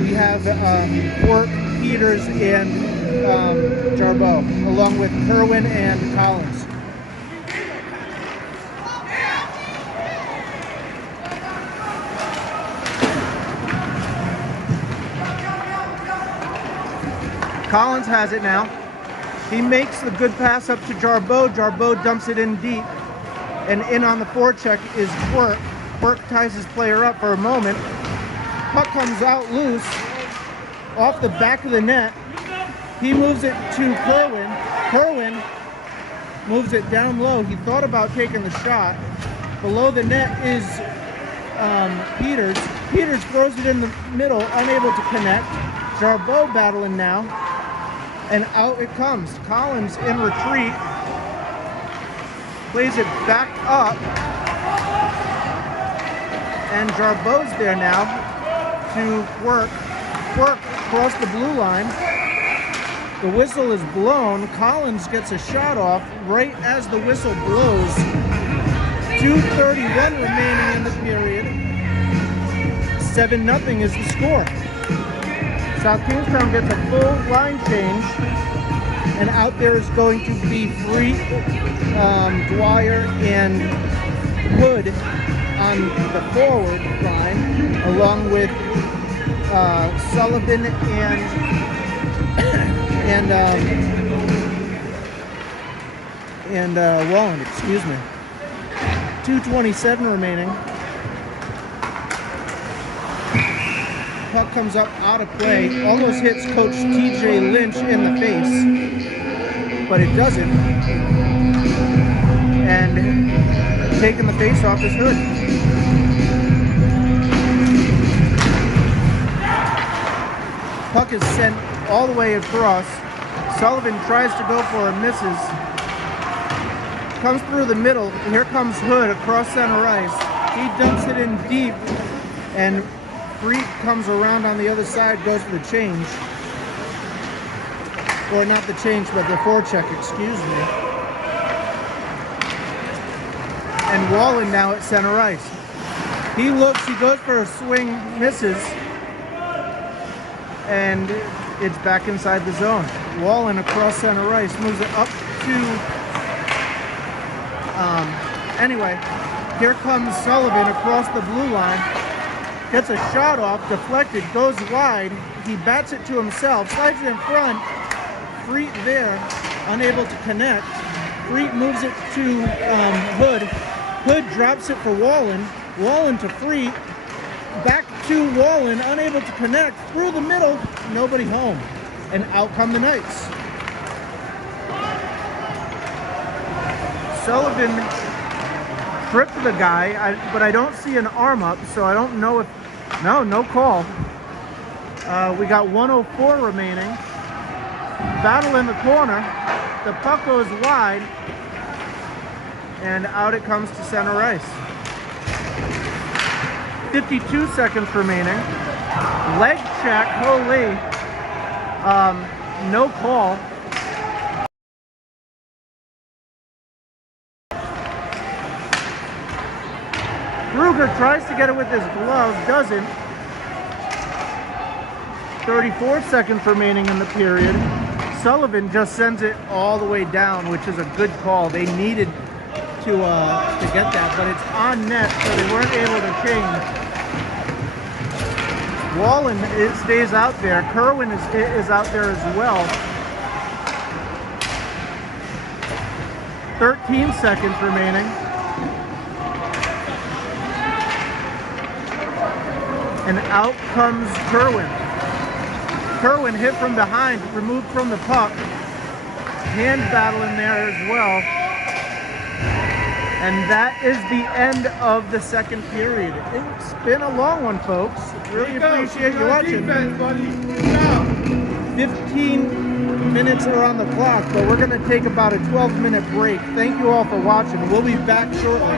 we have Quirk, Peters, and Jarbeau, along with Kerwin and Collins. Collins has it now. He makes the good pass up to Jarbeau. Jarbeau dumps it in deep. And in on the forecheck is Quirk. Quirk ties his player up for a moment. Puck comes out loose off the back of the net. He moves it to Kerwin. Kerwin moves it down low. He thought about taking the shot. Below the net is Peters. Peters throws it in the middle, unable to connect. Jarbeau battling now, and out it comes. Collins in retreat, plays it back up, and Jarbeau's there now to work across the blue line. The whistle is blown. Collins gets a shot off right as the whistle blows. 2:31 remaining in the period. 7-0 is the score. South Kingstown gets a full line change, and out there is going to be Free, Dwyer, and Hood on the forward line, along with Sullivan and Wallen, excuse me. 2:27 remaining. Puck comes up out of play, almost hits Coach TJ Lynch in the face, but it doesn't. And taking the face off is Hood. Puck is sent all the way across. Sullivan tries to go for it, misses. Comes through the middle. Here comes Hood across center ice. He dumps it in deep, and Freak comes around on the other side, goes for the change. Or not the change, but the forecheck, excuse me. And Wallen now at center ice. He looks, he goes for a swing, misses, and it's back inside the zone. Wallen across center ice, moves it up to, anyway, here comes Sullivan across the blue line, gets a shot off, deflected, goes wide, he bats it to himself, slides it in front, Freet there, unable to connect. Freet moves it to Hood. Hood drops it for Wallen. Wallen to Freet. Back to Wallen, unable to connect. Through the middle, nobody home. And out come the Knights. Sullivan tripped the guy, but I don't see an arm up, so I don't know if... No call. We got 1:04 remaining. Battle in the corner. The puck goes wide, and out it comes to center ice. 52 seconds remaining. Leg check, holy. No call. Ruger tries to get it with his glove, doesn't. 34 seconds remaining in the period. Sullivan just sends it all the way down, which is a good call. They needed to get that, but it's on net, so they weren't able to change. Wallen stays out there. Kerwin is out there as well. 13 seconds remaining. And out comes Kerwin. Kerwin hit from behind, removed from the puck. Hand battle in there as well. And that is the end of the second period. It's been a long one, folks. Really appreciate you watching. 15 minutes are on the clock, but we're going to take about a 12-minute break. Thank you all for watching. We'll be back shortly.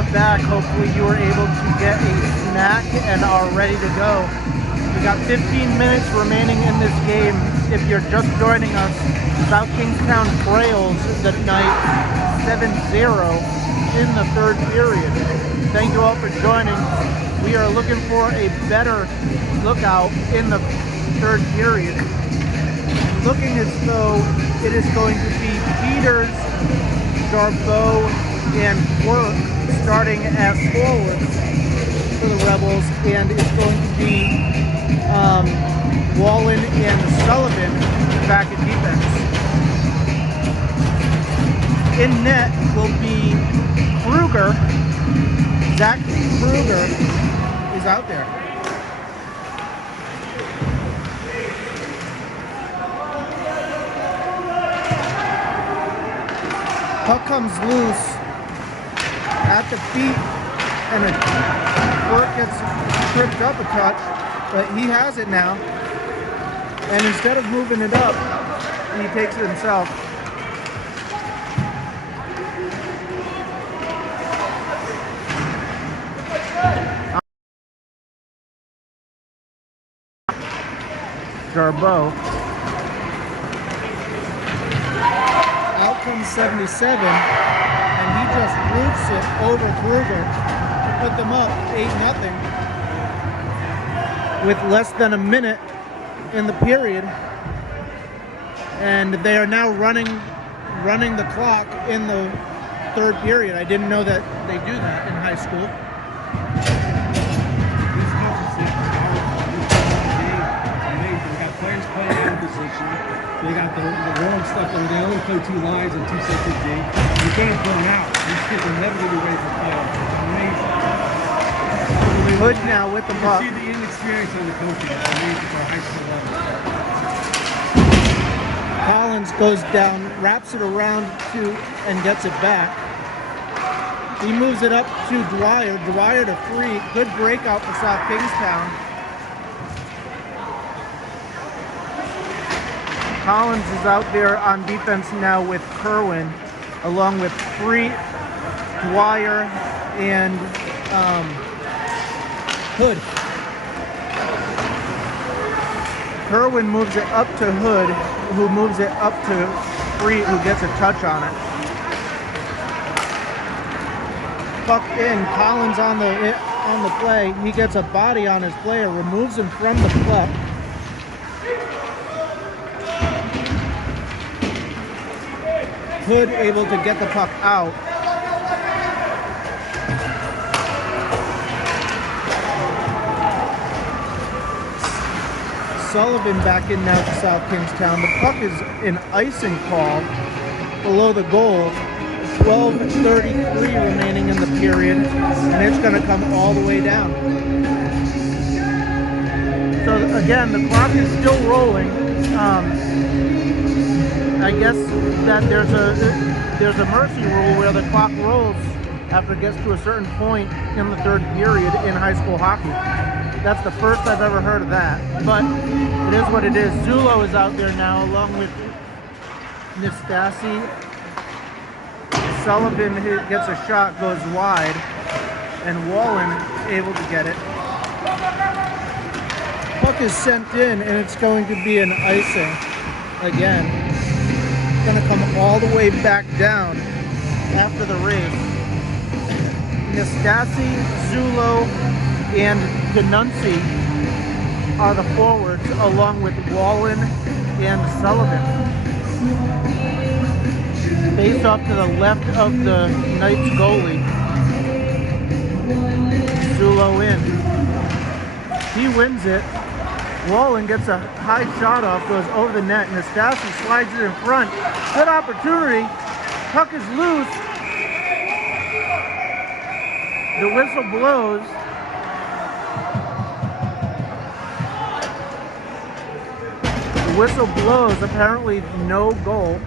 are back. Hopefully you were able to get a snack and are ready to go. We got 15 minutes remaining in this game. If you're just joining us, South Kingstown trails the night 7-0 in the third period. Thank you all for joining. We are looking for a better lookout in the third period. Looking as though it is going to be Peters, Darbo, and Quirk starting as forwards for the Rebels, and it's going to be Wallen and Sullivan back at defense. In net will be Kruger. Zach Kruger is out there. Puck comes loose at the feet, and a Quirk gets tripped up a touch, but he has it now. And instead of moving it up, he takes it himself. Darbo. Out comes 77, and he just roofs it over Kruger to put them up 8-0 with less than a minute in the period. And they are now running the clock in the third period. I didn't know that they do that in high school. Players playing in position. They got the wrong stuff over there. They only play 2 lines and 2 sets of D. You can't put them out. These kids are never going to be ready for playoffs. It's amazing. Hood now with the puck. You see the inexperience of the coaching. It's amazing for a high school level. Collins goes down, wraps it around and gets it back. He moves it up to Dwyer. Dwyer to free. Good breakout for South Kingstown. Collins is out there on defense now with Kerwin, along with Free, Dwyer, and Hood. Kerwin moves it up to Hood, who moves it up to Free, who gets a touch on it. Puck in, Collins on the play. He gets a body on his player, removes him from the puck. Hood able to get the puck out. Sullivan back in now to South Kingstown. The puck is an icing call below the goal. 12:33 remaining in the period, and it's going to come all the way down. So again, the clock is still rolling. I guess that there's a mercy rule where the clock rolls after it gets to a certain point in the third period in high school hockey. That's the first I've ever heard of that, but it is what it is. Zulo is out there now along with Nastasi. Sullivan gets a shot, goes wide, and Wallen able to get it. Puck is sent in, and it's going to be an icing again. It's going to come all the way back down after the race. Nastasi, Zulo, and Ganunzi are the forwards, along with Wallen and Sullivan. Face off to the left of the Knights goalie. Zulo in. He wins it. Wallen gets a high shot off, goes over the net. Nastasi slides it in front. Good opportunity. Puck is loose. The whistle blows. The whistle blows. Apparently no goal.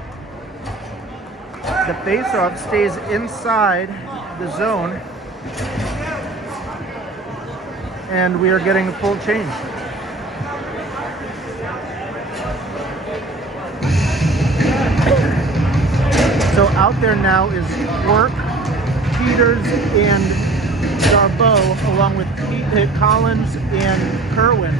The face-off stays inside the zone, and we are getting a full change. So out there now is Quirk, Peters and Darbo, along with Collins and Kerwin.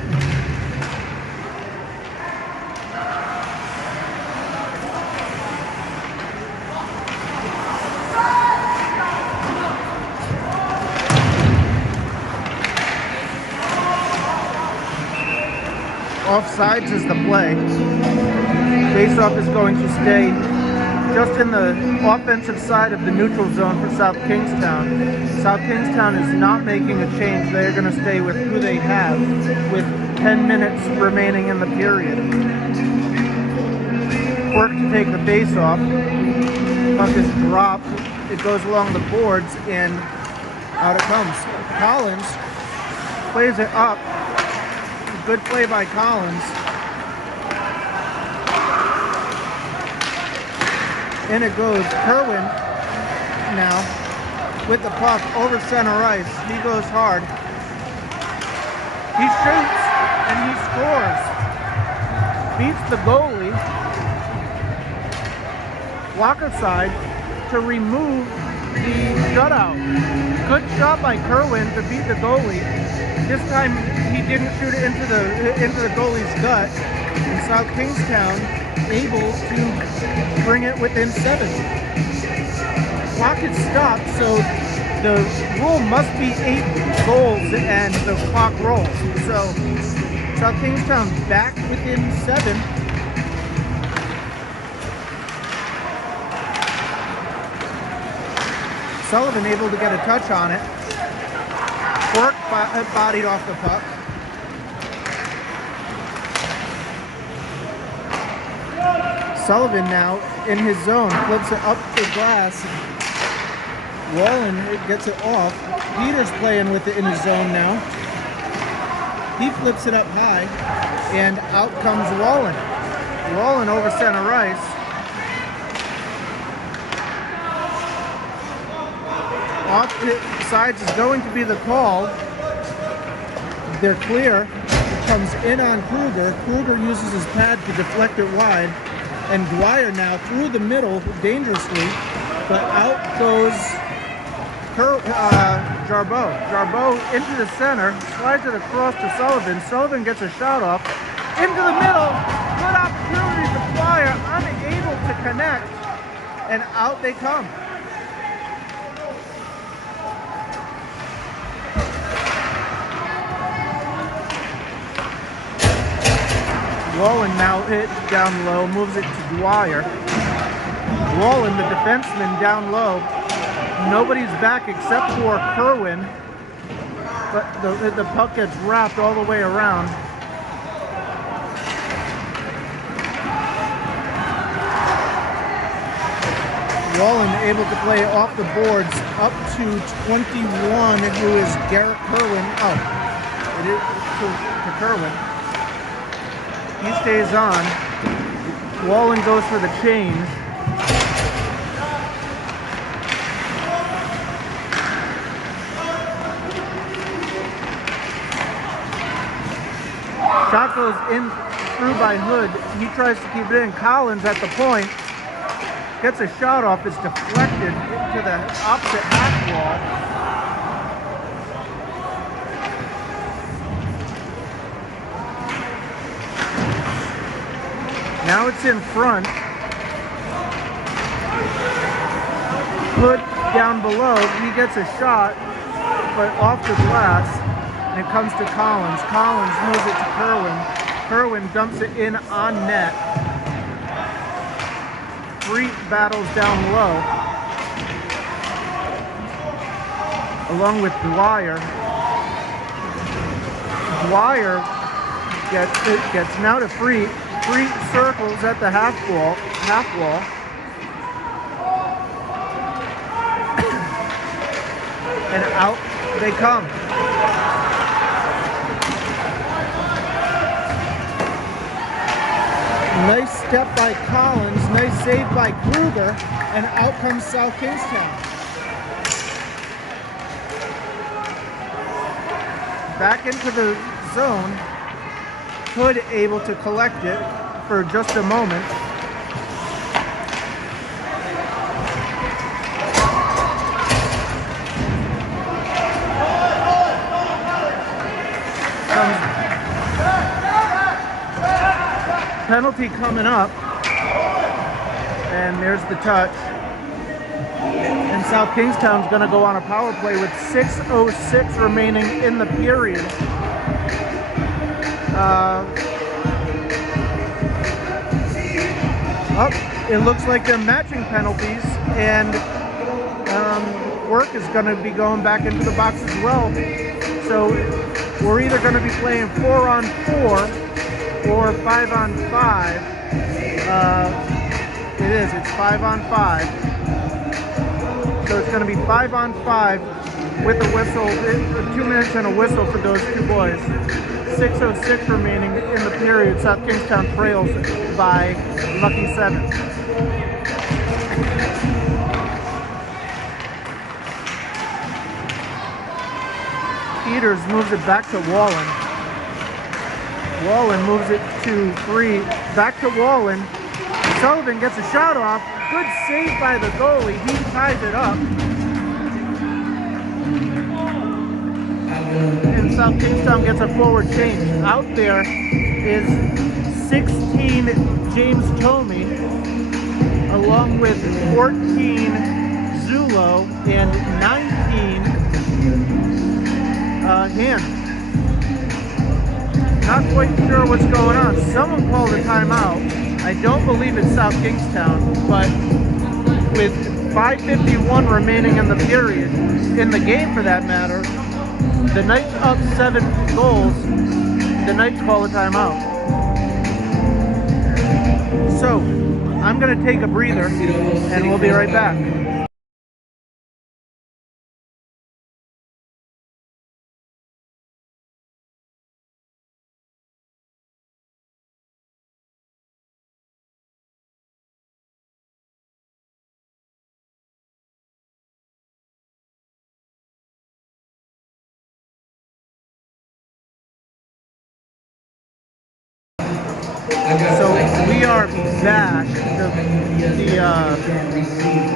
Offsides is the play. Faceoff is going to stay just in the offensive side of the neutral zone for South Kingstown. South Kingstown is not making a change. They're going to stay with who they have with 10 minutes remaining in the period. Work to take the faceoff. Puck is dropped. It goes along the boards and out it comes. Collins plays it up. Good play by Collins. In it goes. Kerwin now with the puck over center ice. He goes hard. He shoots and he scores. Beats the goalie. Blocker side to remove the shutout. Good shot by Kerwin to beat the goalie. This time he didn't shoot it into the goalie's gut. And South Kingstown able to bring it within 7. Clock is stopped, so the rule must be 8 goals and the clock rolls. So South Kingstown back within 7. Sullivan able to get a touch on it. Quirk bodied off the puck. Sullivan now in his zone, flips it up the glass. Wallen gets it off. Peters playing with it in his zone now. He flips it up high, and out comes Wallen. Wallen over center ice. Off sides is going to be the call. They're clear. It comes in on Kruger. Kruger uses his pad to deflect it wide. And Dwyer now through the middle dangerously, but out goes Jarbeau. Jarbeau into the center, slides it across to Sullivan. Sullivan gets a shot off. Into the middle, good opportunity to Dwyer, unable to connect, and out they come. Wallen now hit down low, moves it to Dwyer. Wallen, the defenseman, down low. Nobody's back except for Kerwin, but the puck gets wrapped all the way around. Wallen able to play off the boards up to 21, who is Garrett Kerwin. Oh, it is to Kerwin. He stays on. Wallen goes for the change. Shot goes in through by Hood. He tries to keep it in. Collins at the point. Gets a shot off. It's deflected to the opposite half wall. Now it's in front. Hood down below. He gets a shot, but off the glass. And it comes to Collins. Collins moves it to Kerwin. Kerwin dumps it in on net. 3 battles down low. Along with Dwyer. Dwyer gets now to free. 3 circles at the half wall. And out they come. Nice step by Collins, nice save by Kruger, and out comes South Kingstown. Back into the zone. Hood able to collect it for just a moment. penalty coming up. And there's the touch. And South Kingstown's going to go on a power play with 6:06 remaining in the period. It looks like they're matching penalties, and work is going to be going back into the box as well. So we're either going to be playing 4-on-4 or 5-on-5. It's 5-on-5. So it's going to be 5-on-5 with a whistle, 2 minutes and a whistle for those two boys. 6:06 remaining in the period. South Kingstown trails by lucky 7. Peters moves it back to Wallen. Wallen moves it to 3. Back to Wallen. Sullivan gets a shot off. Good save by the goalie. He ties it up. And South Kingstown gets a forward change. Out there is 16 James Tomey, along with 14 Zulo and 19 Hand. Not quite sure what's going on. Someone called a timeout. I don't believe it's South Kingstown, but with 5:51 remaining in the period, in the game for that matter, the Knights up 7 goals, the Knights call a timeout. So, I'm going to take a breather, and we'll be right back. So we are back. The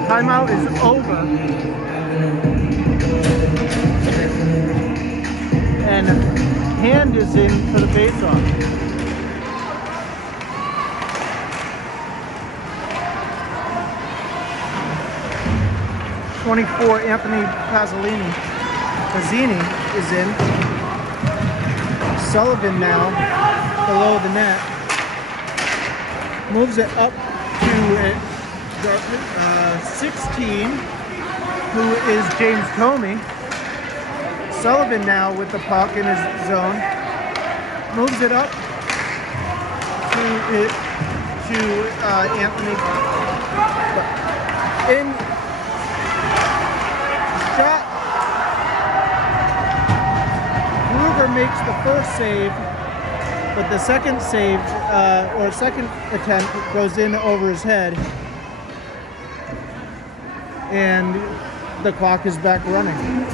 timeout is over. And Hand is in for the face-off. #24 Anthony Pazzini is in. Sullivan now below the net. Moves it up to 16, who is James Comey. Sullivan now with the puck in his zone. Moves it up to Anthony. In shot. Kruger makes the first save. But the second save, or second attempt, goes in over his head. And the clock is back running.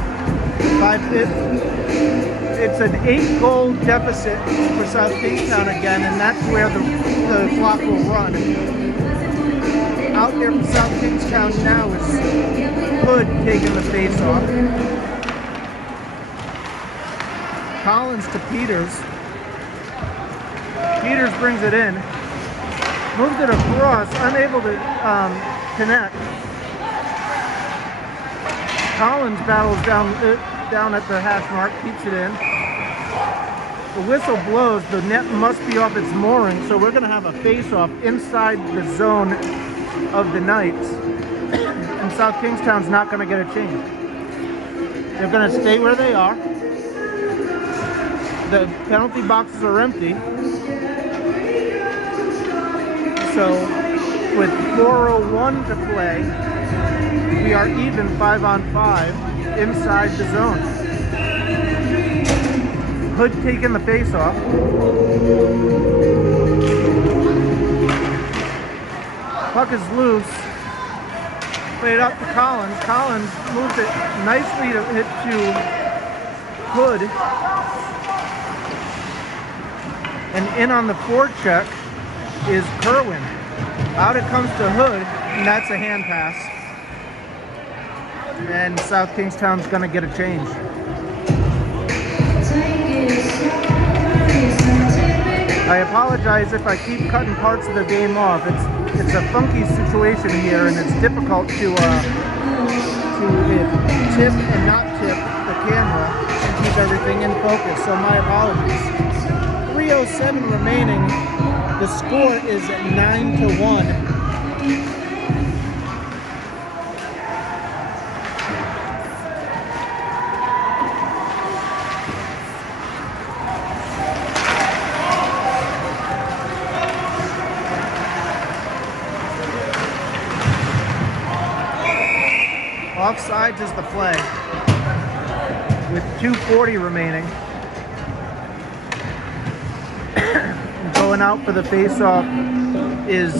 It's an 8-goal deficit for South Kingstown again, and that's where the clock will run. Out there for South Kingstown now is Hood taking the face-off. Collins to Peters. Peters brings it in, moves it across, unable to connect. Collins battles down at the hash mark, keeps it in. The whistle blows, the net must be off its mooring, so we're going to have a face-off inside the zone of the Knights. And South Kingstown's not going to get a change. They're going to stay where they are. The penalty boxes are empty. So, with 4:01 to play, we are even 5-on-5 inside the zone. Hood taking the face-off. Puck is loose. Played up to Collins. Collins moves it nicely to hit to Hood. And in on the forecheck is Kerwin. Out it comes to Hood, and that's a hand pass. And South Kingstown's going to get a change. I apologize if I keep cutting parts of the game off. It's a funky situation here, and it's difficult to tip and not tip the camera and keep everything in focus. So my apologies. 3:07 remaining. The score is 9-1. Offsides is the play with 2:40 remaining. Going out for the face-off is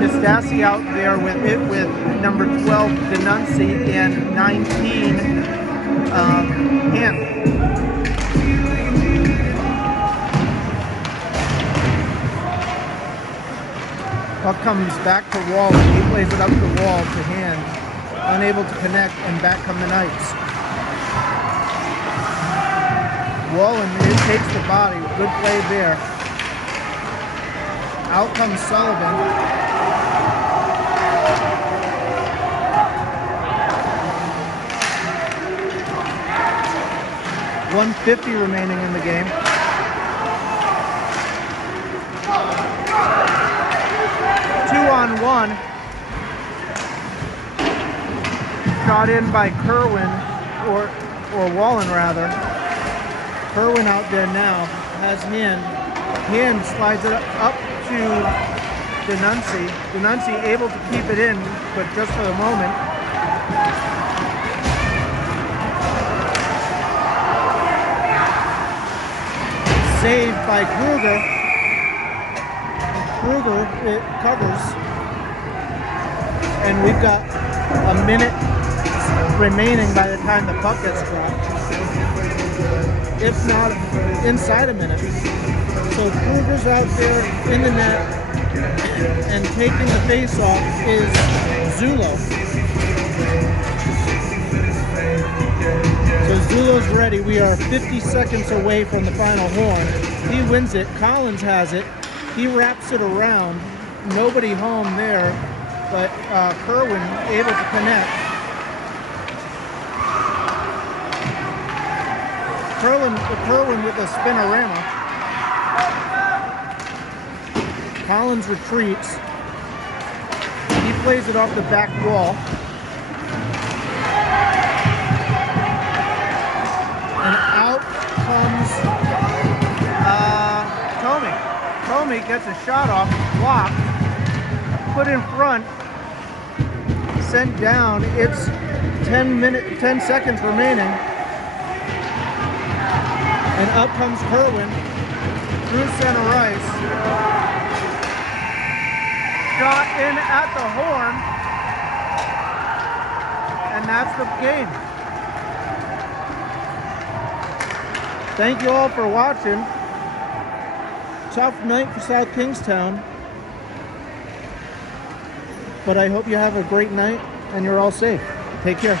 Mistassi out there with number 12 Denunci and 19 Ham. Puck comes back to Wall, and he plays it up the wall to Hand. Unable to connect, and back come the Knights. Wallen takes the body. Good play there. Out comes Sullivan. .150 remaining in the game. Two-on-one. Shot in by Kerwin, or Wallen rather. Kerwin out there now has Hand. Hand slides it up to Denunci. Denunci able to keep it in, but just for the moment. Saved by Kruger. Kruger, it covers. And we've got a minute remaining by the time the puck gets dropped. If not inside a minute. So Kruger's out there in the net, and taking the face-off is Zulo. So Zulo's ready. We are 50 seconds away from the final horn. He wins it. Collins has it. He wraps it around. Nobody home there, but Kerwin able to connect. Kerwin with a spinorama. Collins retreats. He plays it off the back wall. And out comes Tomey. Tomey gets a shot off, blocked, put in front, sent down. It's 10 seconds remaining. And up comes Kerwin through center ice. Shot in at the horn. And that's the game. Thank you all for watching. Tough night for South Kingstown. But I hope you have a great night and you're all safe. Take care.